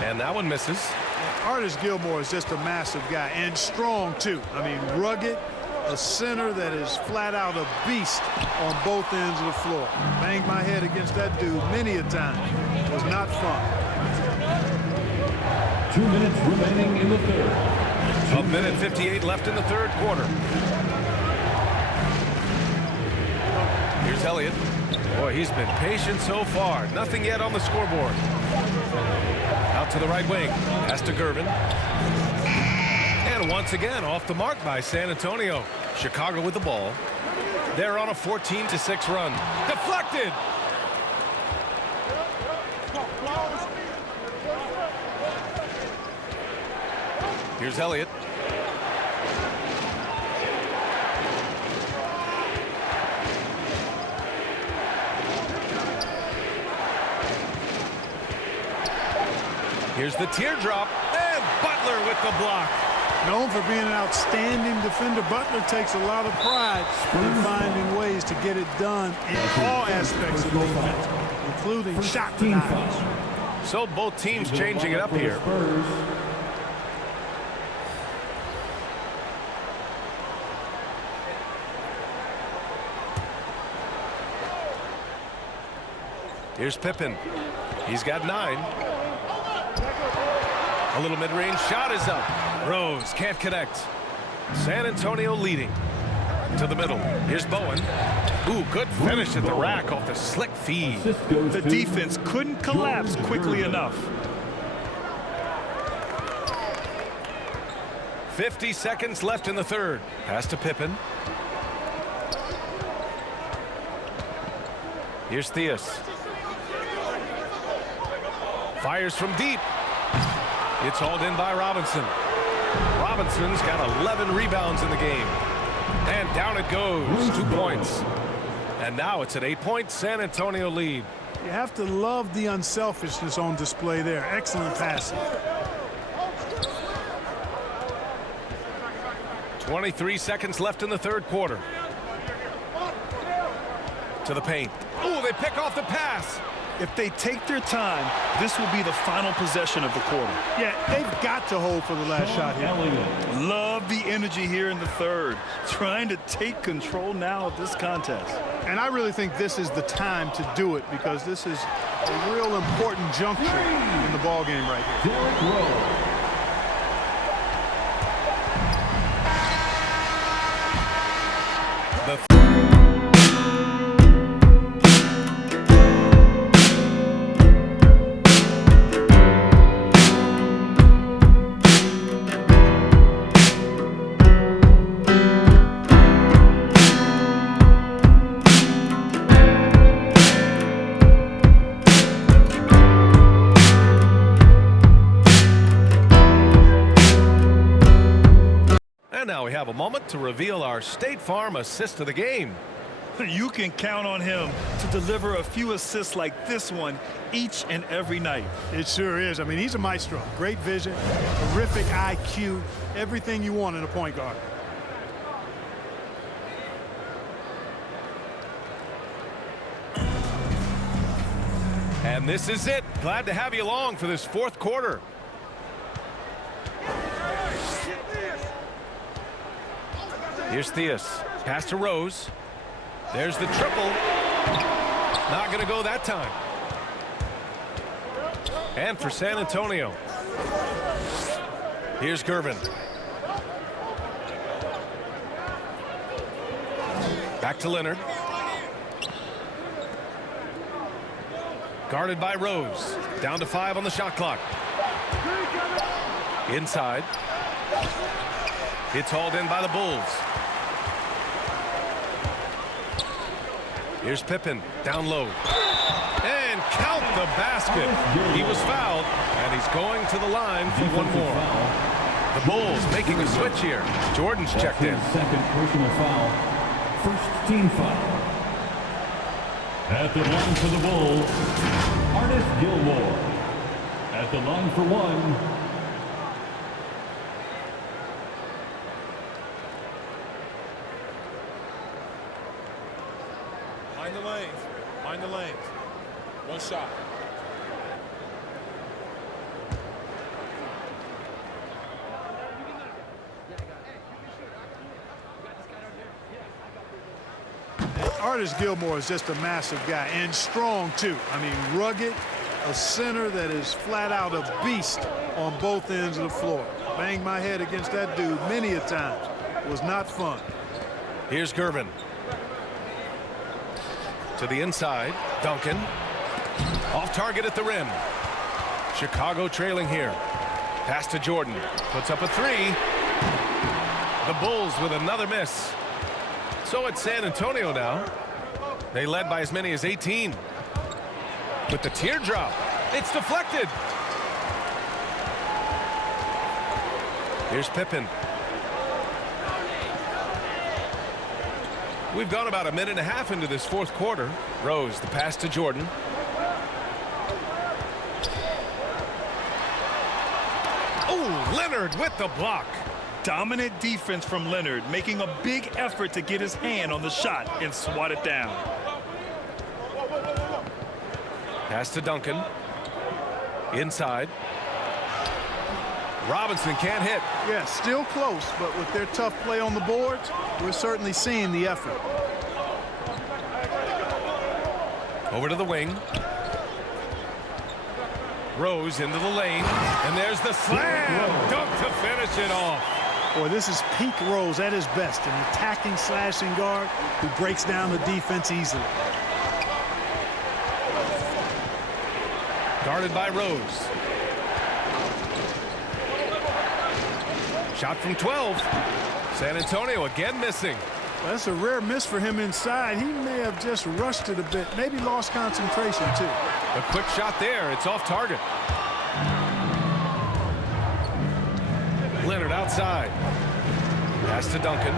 And that one misses. Artis Gilmore is just a massive guy, and strong, too. I mean, rugged, a center that is flat out a beast on both ends of the floor. Banged my head against that dude many a time. It was not fun. 2 minutes remaining in the third. 1:58 left in the third quarter. Here's Elliott. Boy, he's been patient so far. Nothing yet on the scoreboard. Out to the right wing. Pass to Gervin. And once again, off the mark by San Antonio. Chicago with the ball. They're on a 14-6 run. Deflected! Here's Elliott. Here's the teardrop, and Butler with the block. Known for being an outstanding defender, Butler takes a lot of pride in finding ways to get it done in all aspects of defense, including shot denials. So both teams changing it up here. Here's Pippen. He's got 9. A little mid-range shot is up. Rose can't connect. San Antonio leading. To the middle. Here's Bowen. Ooh, good finish at the rack off the slick feed. The defense couldn't collapse quickly enough. 50 seconds left in the third. Pass to Pippen. Here's Theus. Fires from deep. It's hauled in by Robinson. Robinson's got 11 rebounds in the game. And down it goes. 2 points. And now it's an 8-point San Antonio lead. You have to love the unselfishness on display there. Excellent passing. 23 seconds left in the third quarter. To the paint. Ooh, they pick off the pass. If they take their time, this will be the final possession of the quarter. Yeah, they've got to hold for the last shot here. Love the energy here in the third. Trying to take control now of this contest. And I really think this is the time to do it because this is a real important juncture in the ball game right here. Derrick Rose. Now we have a moment to reveal our State Farm assist of the game. You can count on him to deliver a few assists like this one each and every night. It sure is. I mean, he's a maestro. Great vision, terrific IQ, everything you want in a point guard. And this is it. Glad to have you along for this fourth quarter. Here's Theus. Pass to Rose. There's the triple. Not going to go that time. And for San Antonio. Here's Gervin. Back to Leonard. Guarded by Rose. Down to 5 on the shot clock. Inside. It's hauled in by the Bulls. Here's Pippen, down low. And count the basket. He was fouled, and he's going to the line for one more. The Bulls making a switch here. Jordan's checked in. Second personal foul. First team foul. At the line for the Bulls, Artis Gilmore. At the line for one. Mind the lanes. Mind the lanes. One shot. Artis Gilmore is just a massive guy and strong too. I mean, rugged, a center that is flat out a beast on both ends of the floor. Banged my head against that dude many a time. It was not fun. Here's Gervin. To the inside, Duncan. Off target at the rim. Chicago trailing here. Pass to Jordan. Puts up a 3. The Bulls with another miss. So it's San Antonio now. They led by as many as 18. With the teardrop, it's deflected. Here's Pippen. We've gone about a minute and a half into this fourth quarter. Rose, the pass to Jordan. Oh, Leonard with the block. Dominant defense from Leonard, making a big effort to get his hand on the shot and swat it down. Pass to Duncan. Inside. Robinson can't hit. Yeah, still close, but with their tough play on the boards, we're certainly seeing the effort. Over to the wing. Rose into the lane, and there's the slam dunk to finish it off. Boy, this is peak Rose at his best, an attacking slashing guard who breaks down the defense easily. Guarded by Rose. Shot from 12. San Antonio again missing. Well, that's a rare miss for him inside. He may have just rushed it a bit, maybe lost concentration too. A quick shot there. It's off target. Leonard outside. Pass to Duncan.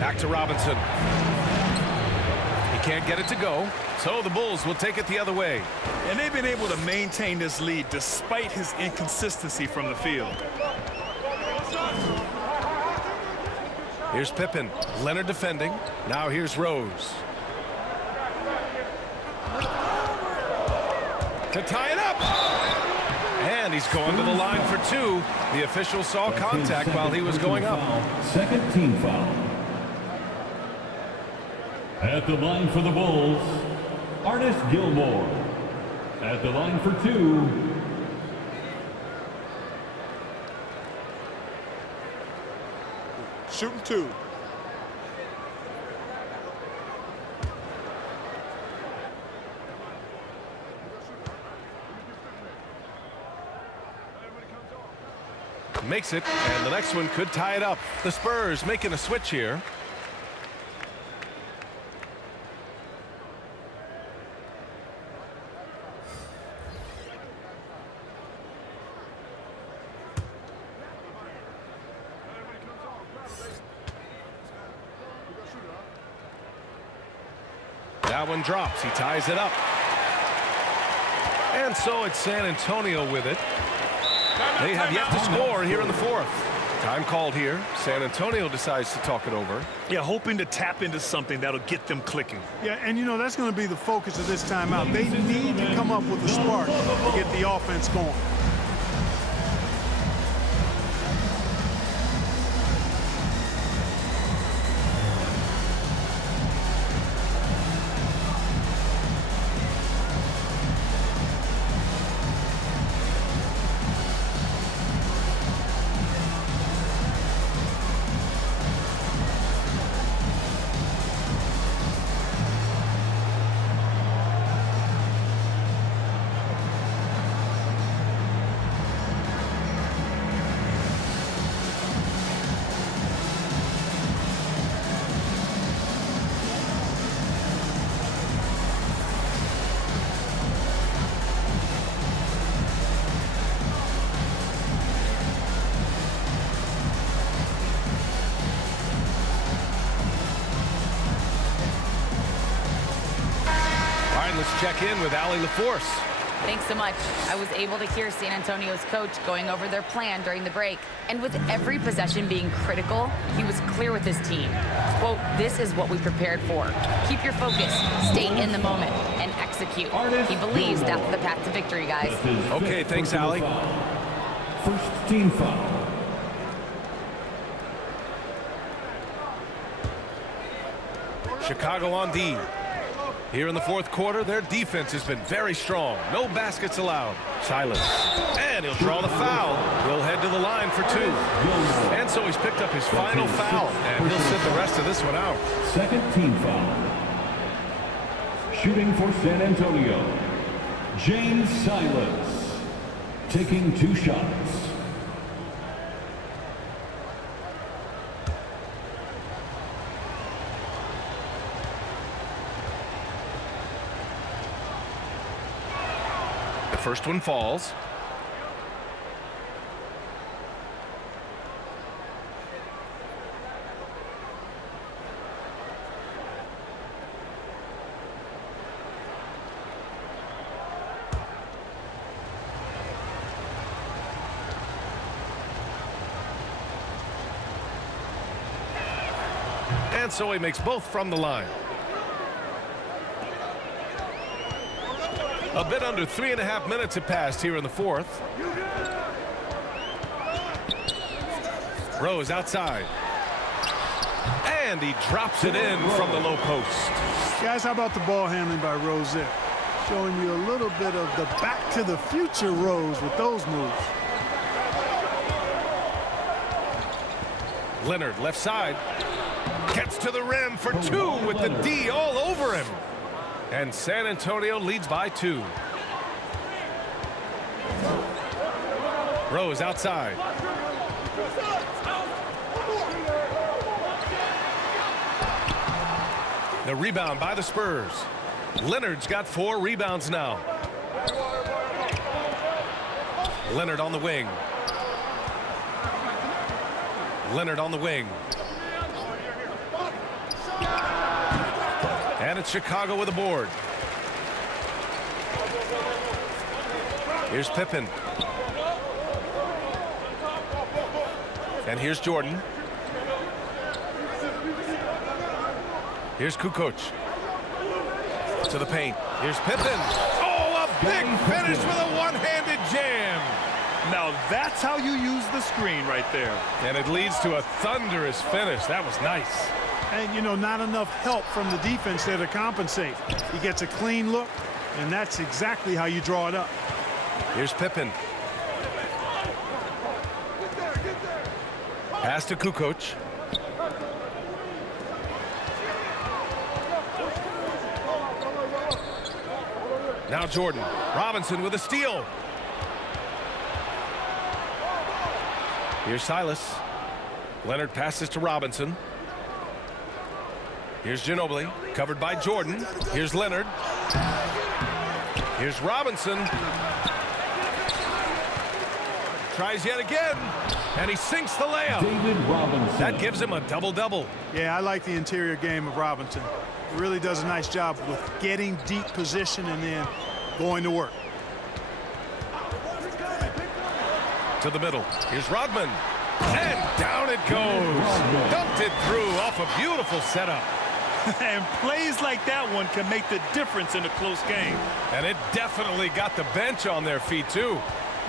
Back to Robinson. He can't get it to go, so the Bulls will take it the other way. And they've been able to maintain this lead despite his inconsistency from the field. Here's Pippen. Leonard defending. Now here's Rose. To tie it up. And he's going to the line for two. The official saw contact while he was going up. Second team foul. At the line for the Bulls, Artist Gilmore. At the line for two, Shooting two. Makes it, and the next one could tie it up. The Spurs making a switch here. That one drops. He ties it up. And so it's San Antonio with it. They have yet to score here in the fourth. Time called here. San Antonio decides to talk it over. Yeah, hoping to tap into something that'll get them clicking. Yeah, and you know, that's going to be the focus of this timeout. They need to come up with a spark to get the offense going. Let's check in with Allie LaForce. Thanks so much. I was able to hear San Antonio's coach going over their plan during the break. And with every possession being critical, he was clear with his team. Quote, "This is what we prepared for. Keep your focus, stay in the moment, and execute." He believes that's the path to victory, guys. Okay, thanks, Allie. First team foul. Chicago on D. Here in the fourth quarter, their defense has been very strong. No baskets allowed. Silas. And he'll draw the foul. He'll head to the line for two. And so he's picked up his final foul. And he'll sit the rest of this one out. Second team foul. Shooting for San Antonio, James Silas. Taking two shots. First one falls. And so he makes both from the line. A bit under 3.5 minutes have passed here in the fourth. Rose outside. And he drops it in from the low post. Guys, how about the ball handling by Rose there? Showing you a little bit of the back to the future Rose with those moves. Leonard left side. Gets to the rim for two with the D all over him. And San Antonio leads by 2. Rose outside. The rebound by the Spurs. Leonard's got 4 rebounds now. Leonard on the wing. Leonard on the wing. And it's Chicago with a board. Here's Pippen. And here's Jordan. Here's Kukoc. To the paint. Here's Pippen. Oh, a big finish with a one-handed jam. Now that's how you use the screen right there. And it leads to a thunderous finish. That was nice. And, you know, not enough help from the defense there to compensate. He gets a clean look, and that's exactly how you draw it up. Here's Pippen. Pass to Kukoc. Now Jordan. Robinson with a steal. Here's Silas. Leonard passes to Robinson. Here's Ginobili, covered by Jordan. Here's Leonard. Here's Robinson. Tries yet again, and he sinks the layup. David Robinson. That gives him a double-double. Yeah, I like the interior game of Robinson. He really does a nice job with getting deep position and then going to work. To the middle. Here's Rodman. And down it goes. Dumped it through off a beautiful setup. And plays like that one can make the difference in a close game. And it definitely got the bench on their feet, too.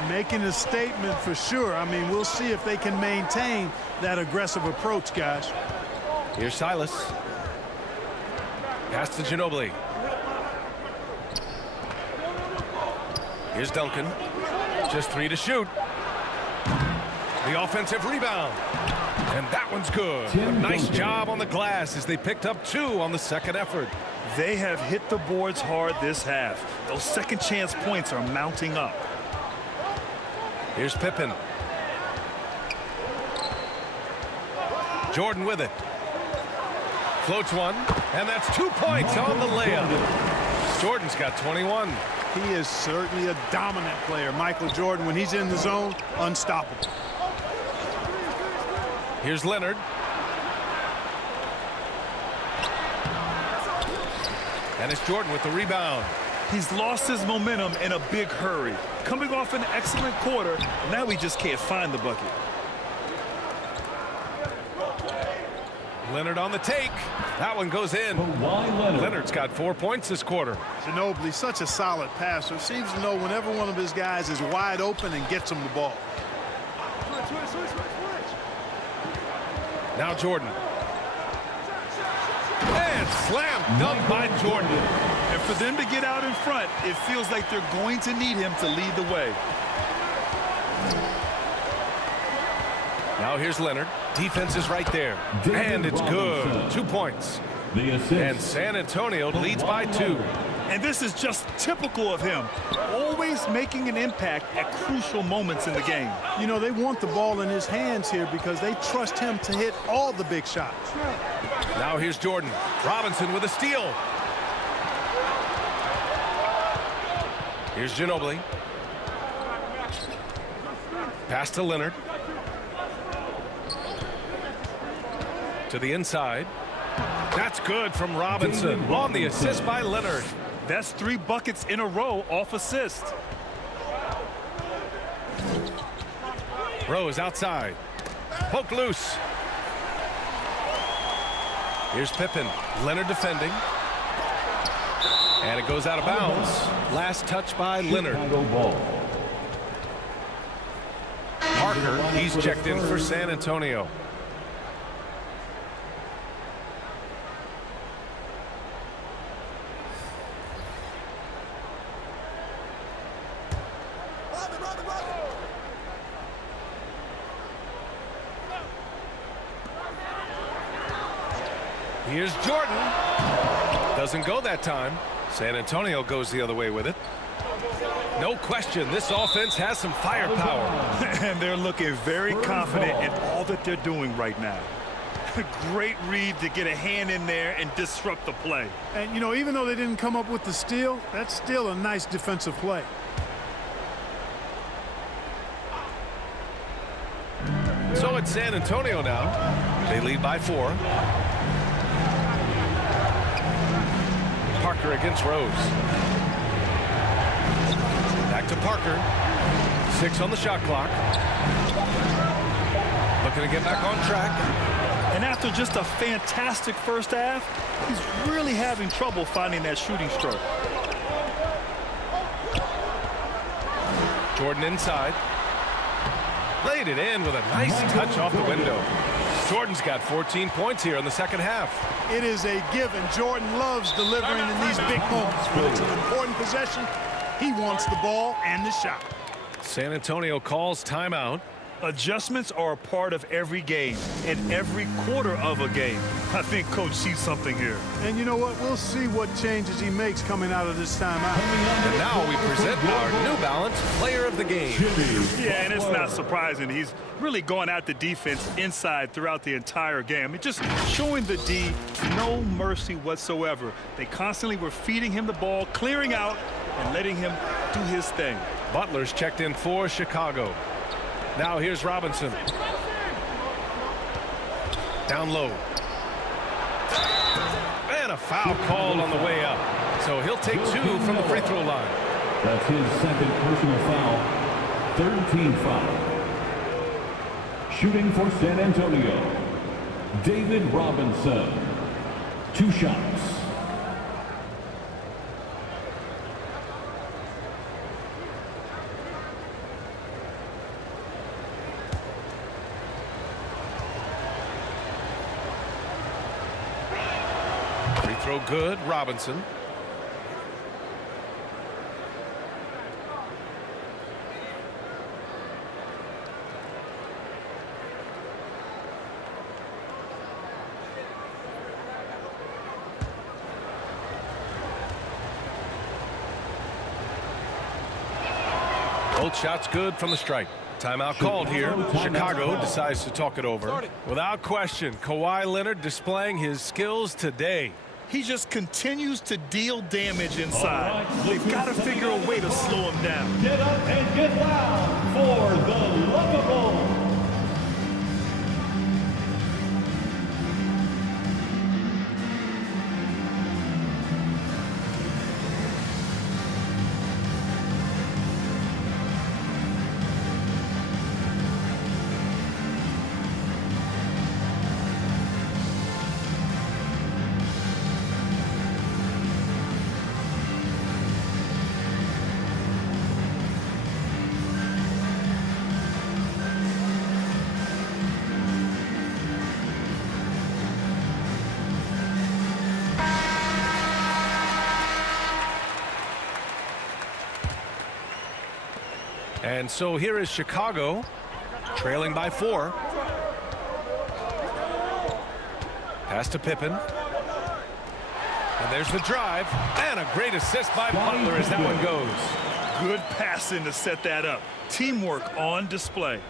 Making a statement for sure. I mean, we'll see if they can maintain that aggressive approach, guys. Here's Silas. Pass to Ginobili. Here's Duncan. Just 3 to shoot. The offensive rebound. And that one's good. A nice job on the glass as they picked up 2 on the second effort. They have hit the boards hard this half. Those second chance points are mounting up. Here's Pippen. Jordan with it. Floats one, and that's 2 points on the layup. Jordan's got 21. He is certainly a dominant player. Michael Jordan, when he's in the zone, unstoppable. Here's Leonard. And it's Jordan with the rebound. He's lost his momentum in a big hurry. Coming off an excellent quarter, now he just can't find the bucket. Leonard on the take. That one goes in. Leonard's got 4 points this quarter. Ginobili, such a solid passer. Seems to know whenever one of his guys is wide open and gets him the ball. Now Jordan. And slam dunk by Jordan. And for them to get out in front, it feels like they're going to need him to lead the way. Now here's Leonard. Defense is right there. And it's good. 2 points. And San Antonio leads by 2. And this is just typical of him. Always making an impact at crucial moments in the game. You know, they want the ball in his hands here because they trust him to hit all the big shots. Now here's Jordan. Robinson with a steal. Here's Ginobili. Pass to Leonard. To the inside. That's good from Robinson. On the assist by Leonard. That's 3 buckets in a row off assist. Rose outside. Poke loose. Here's Pippen. Leonard defending. And it goes out of bounds. Last touch by Leonard. Parker, he's checked in for San Antonio. Here's Jordan. Doesn't go that time. San Antonio goes the other way with it. No question, this offense has some firepower. And they're looking very confident in all that they're doing right now. Great read to get a hand in there and disrupt the play. And, you know, even though they didn't come up with the steal, that's still a nice defensive play. So it's San Antonio now. They lead by 4. Parker against Rose. Back to Parker. 6 on the shot clock. Looking to get back on track. And after just a fantastic first half, he's really having trouble finding that shooting stroke. Jordan inside. Laid it in with a nice touch off the window. Jordan's got 14 points here in the second half. It is a given. Jordan loves delivering in these big moments. When it's an important possession, he wants the ball and the shot. San Antonio calls timeout. Adjustments are a part of every game and every quarter of a game. I think Coach sees something here. And you know what? We'll see what changes he makes coming out of this timeout. And now we present our New Balance Player of the Game. Yeah, and it's not surprising. He's really going at the defense inside throughout the entire game. I mean, just showing the D no mercy whatsoever. They constantly were feeding him the ball, clearing out, and letting him do his thing. Butler's checked in for Chicago. Now here's Robinson. Down low. And a foul called on the way up. So he'll take 2 from the free throw line. That's his second personal foul. Third team foul. Shooting for San Antonio, David Robinson. 2 shots. Throw good, Robinson. Both shots good from the stripe. Timeout called here. Chicago decides to talk it over. Without question, Kawhi Leonard displaying his skills today. He just continues to deal damage inside. They've got to figure a way to slow him down. Get up and get loud for the lovable. And so here is Chicago, trailing by 4. Pass to Pippen. And there's the drive. And a great assist by Butler as that one goes. Good passing to set that up. Teamwork on display.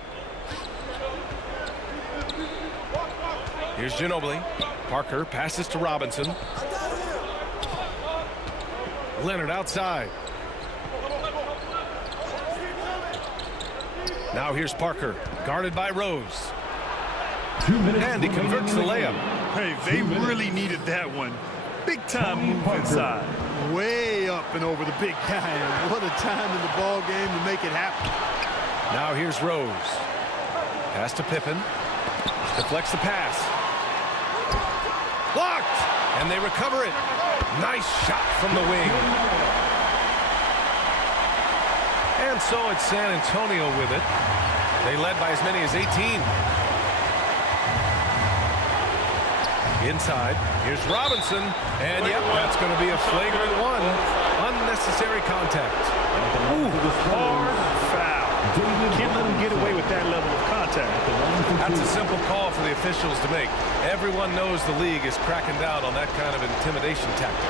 Here's Ginobili. Parker passes to Robinson. Leonard outside. Now here's Parker, guarded by Rose. And he converts the layup. Hey, they really needed that one. Big time move inside. Way up and over the big guy. And what a time in the ball game to make it happen. Now here's Rose. Pass to Pippen. Deflects the pass. Blocked! And they recover it. Nice shot from the wing. And so it's San Antonio with it. They led by as many as 18. Inside, here's Robinson, and yep, that's going to be a flagrant one. Unnecessary contact. Ooh, hard foul. Can't let him get away with that level of contact. That's a simple call for the officials to make. Everyone knows the league is cracking down on that kind of intimidation tactic.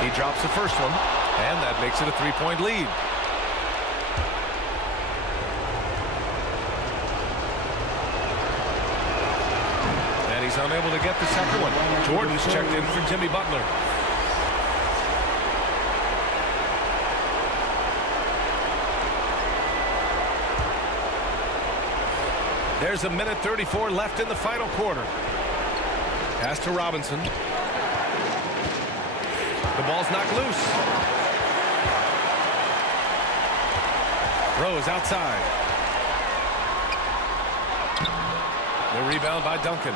He drops the first one, and that makes it a 3-point lead. And he's unable to get the second one. Jordan's checked in for Jimmy Butler. There's a minute 34 left in the final quarter. Pass to Robinson. The ball's knocked loose. Rose outside. The rebound by Duncan.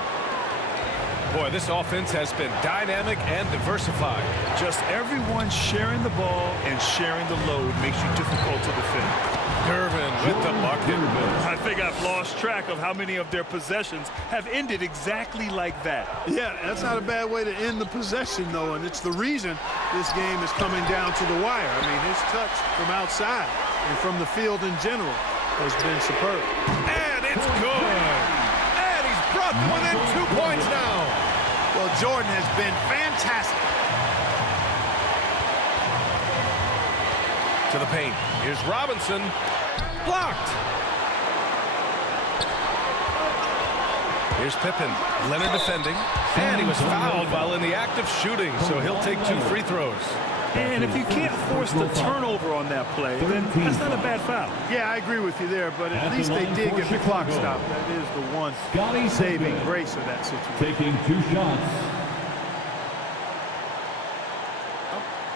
Boy, this offense has been dynamic and diversified. Just everyone sharing the ball and sharing the load makes you difficult to defend. Gervin with the bucket. I think I've lost track of how many of their possessions have ended exactly like that. Yeah, that's not a bad way to end the possession, though, and it's the reason this game is coming down to the wire. I mean, his touch from outside and from the field in general has been superb. And it's good. And he's brought them within 2 points now. Well, Jordan has been fantastic. To the paint. Here's Robinson. Blocked. Here's Pippen. Leonard defending. And he was fouled while in the act of shooting, so he'll take 2 free throws. And if you can't force the turnover on that play, then that's not a bad foul. Yeah, I agree with you there, but at least they did get the clock stopped. That is the one saving grace of that situation. Taking 2 shots.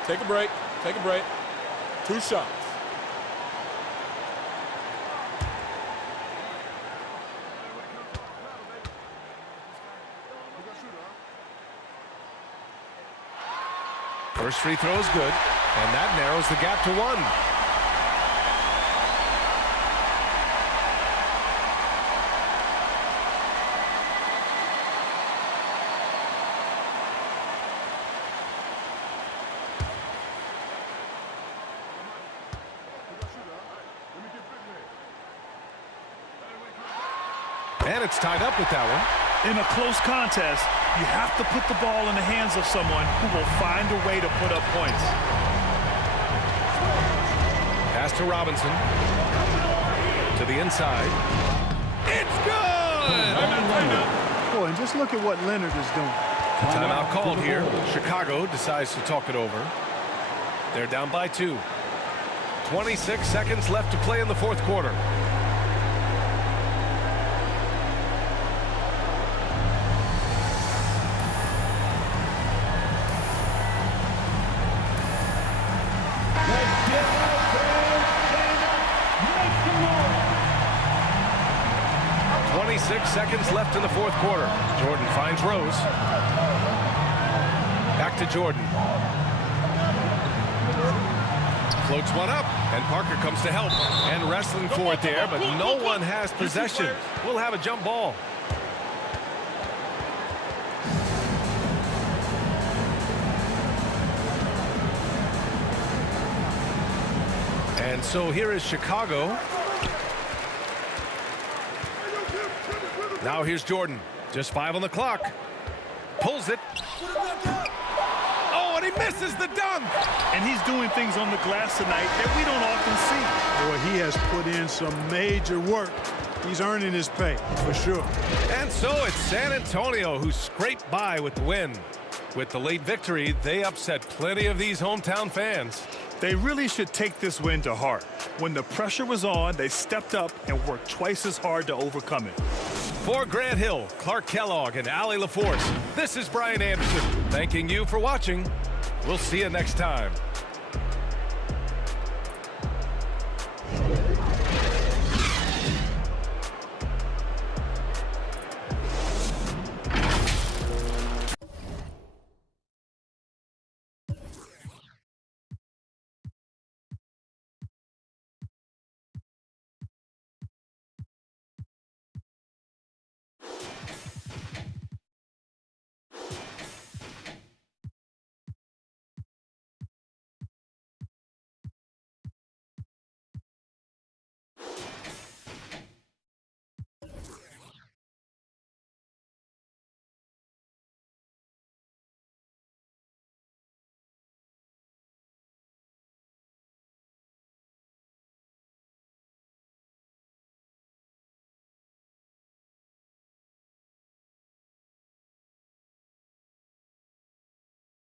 Take a break. Take a break. 2 shots. First free throw is good, and that narrows the gap to 1. And it's tied up with that one. In a close contest, you have to put the ball in the hands of someone who will find a way to put up points. Pass to Robinson. To the inside. It's good! Boy, and just look at what Leonard is doing. Timeout called here. Chicago decides to talk it over. They're down by 2. 26 seconds left to play in the fourth quarter. Seconds left in the fourth quarter. Jordan finds Rose. Back to Jordan. Floats one up, and Parker comes to help. And wrestling for it there, but no one has possession. We'll have a jump ball. And so here is Chicago. Now here's Jordan. Just 5 on the clock. Pulls it. Oh, and he misses the dunk. And he's doing things on the glass tonight that we don't often see. Boy, he has put in some major work. He's earning his pay, for sure. And so it's San Antonio who scraped by with the win. With the late victory, they upset plenty of these hometown fans. They really should take this win to heart. When the pressure was on, they stepped up and worked twice as hard to overcome it. For Grant Hill, Clark Kellogg, and Allie LaForce, this is Brian Anderson, thanking you for watching. We'll see you next time.